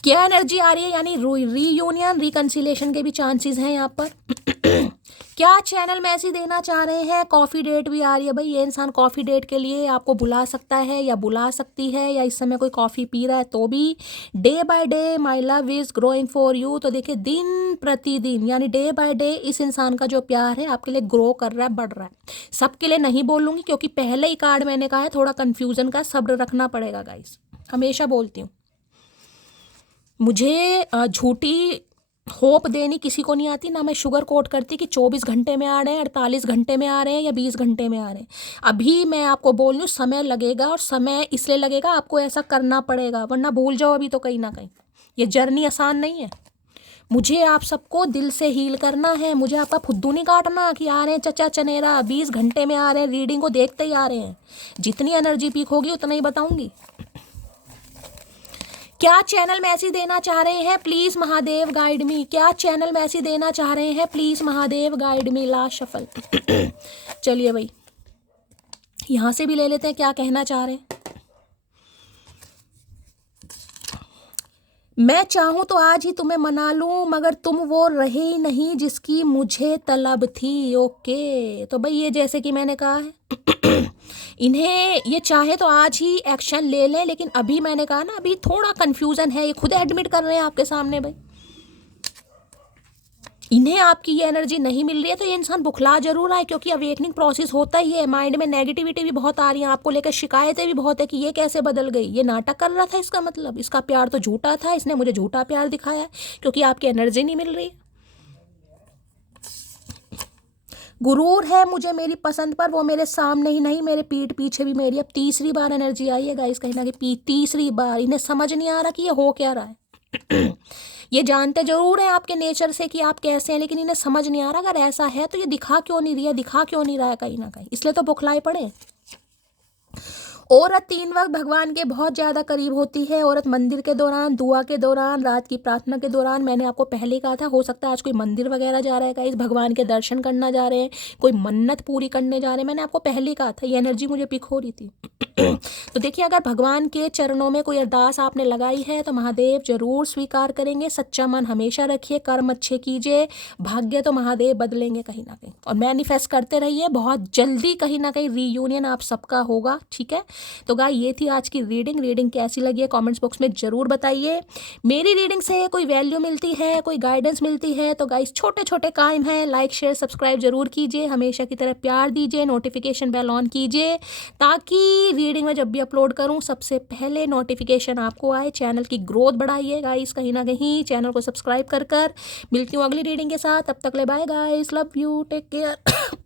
क्या एनर्जी आ रही है? यानी रीयूनियन रिकंसिलेशन के भी चांसेस हैं यहाँ पर। क्या चैनल मैसेज देना चाह रहे हैं? कॉफ़ी डेट भी आ रही है भाई। ये इंसान कॉफ़ी डेट के लिए आपको बुला सकता है या बुला सकती है, या इस समय कोई कॉफ़ी पी रहा है तो भी। Day by day my love is growing for you. तो देखिए दिन प्रतिदिन यानी डे बाय डे इस इंसान का जो प्यार है आपके लिए ग्रो कर रहा है, बढ़ रहा है। सबके लिए नहीं बोलूँगी क्योंकि पहले ही कार्ड मैंने कहा है थोड़ा कन्फ्यूज़न का, सब्र रखना पड़ेगा गाइस। हमेशा बोलती हूँ मुझे झूठी होप देनी किसी को नहीं आती, ना मैं शुगर कोट करती कि 24 घंटे में आ रहे हैं, 48 घंटे में आ रहे हैं या 20 घंटे में आ रहे हैं। अभी मैं आपको बोल रही हूँ समय लगेगा, और समय इसलिए लगेगा आपको ऐसा करना पड़ेगा, वरना भूल जाओ अभी तो कहीं ना कहीं। ये जर्नी आसान नहीं है। मुझे आप सबको दिल से हील करना है। मुझे आपका फुद्दू नहीं काटना कि आ रहे हैं चचा चनेरा 20 घंटे में आ रहे हैं, रीडिंग को देखते ही आ रहे हैं। जितनी एनर्जी पीक होगी उतना ही बताऊंगी। क्या चैनल मैसेज देना चाह रहे हैं? प्लीज महादेव गाइड मी। क्या चैनल मैसेज देना चाह रहे हैं? Please Mahadev guide me. Last shuffle. चलिए भाई यहां से भी ले लेते हैं क्या कहना चाह रहे हैं। मैं चाहूं तो आज ही तुम्हें मना लूं, मगर तुम वो रहे ही नहीं जिसकी मुझे तलब थी। ओके तो भाई ये जैसे कि मैंने कहा है इन्हें ये चाहे तो आज ही एक्शन ले लें, लेकिन अभी मैंने कहा ना अभी थोड़ा कंफ्यूजन है। ये खुद एडमिट कर रहे हैं आपके सामने भाई। इन्हें आपकी ये एनर्जी नहीं मिल रही है तो ये इंसान बुखला जरूर रहा है, क्योंकि अवेकनिंग प्रोसेस होता ही है। माइंड में नेगेटिविटी भी बहुत आ रही है, आपको लेकर शिकायतें भी बहुत है कि ये कैसे बदल गई, ये नाटक कर रहा था। इसका मतलब इसका प्यार तो झूठा था, इसने मुझे झूठा प्यार दिखाया क्योंकि आपकी एनर्जी नहीं मिल रही। गुरूर है मुझे मेरी पसंद पर, वो मेरे सामने ही नहीं मेरे पीठ पीछे भी मेरी। अब तीसरी बार एनर्जी आई है गाइस कहीं ना कहीं, तीसरी बार। इन्हें समझ नहीं आ रहा कि ये हो क्या रहा है। ये जानते जरूर हैं आपके नेचर से कि आप कैसे हैं, लेकिन इन्हें समझ नहीं आ रहा अगर ऐसा है तो ये दिखा क्यों नहीं रही है, दिखा क्यों नहीं रहा है कहीं ना कहीं, इसलिए तो बुखलाए पड़े। औरत 3 वक्त भगवान के बहुत ज़्यादा करीब होती है। औरत मंदिर के दौरान, दुआ के दौरान, रात की प्रार्थना के दौरान। मैंने आपको पहले कहा था हो सकता है आज कोई मंदिर वगैरह जा रहा है गाइस, भगवान के दर्शन करना जा रहे हैं, कोई मन्नत पूरी करने जा रहे हैं। मैंने आपको पहले ही कहा था, ये एनर्जी मुझे पिक हो रही थी। तो देखिए अगर भगवान के चरणों में कोई अरदास आपने लगाई है तो महादेव जरूर स्वीकार करेंगे। सच्चा मन हमेशा रखिए, कर्म अच्छे कीजिए, भाग्य तो महादेव बदलेंगे कहीं ना कहीं। और मैनिफेस्ट करते रहिए, बहुत जल्दी कहीं ना कहीं रीयूनियन आप सबका होगा। ठीक है तो गाइस ये थी आज की रीडिंग कैसी लगी है कमेंट्स बॉक्स में जरूर बताइए। मेरी रीडिंग से कोई वैल्यू मिलती है, कोई गाइडेंस मिलती है तो गाइस छोटे छोटे काम है, लाइक शेयर सब्सक्राइब जरूर कीजिए, हमेशा की तरह प्यार दीजिए, नोटिफिकेशन बेल ऑन कीजिए ताकि रीडिंग में जब भी अपलोड करूं सबसे पहले नोटिफिकेशन आपको आए। चैनल की ग्रोथ बढ़ाइए गाइस कहीं ना कहीं, चैनल को सब्सक्राइब कर। मिलती हूँ अगली रीडिंग के साथ, तब तक ले bye guys, love you, take care.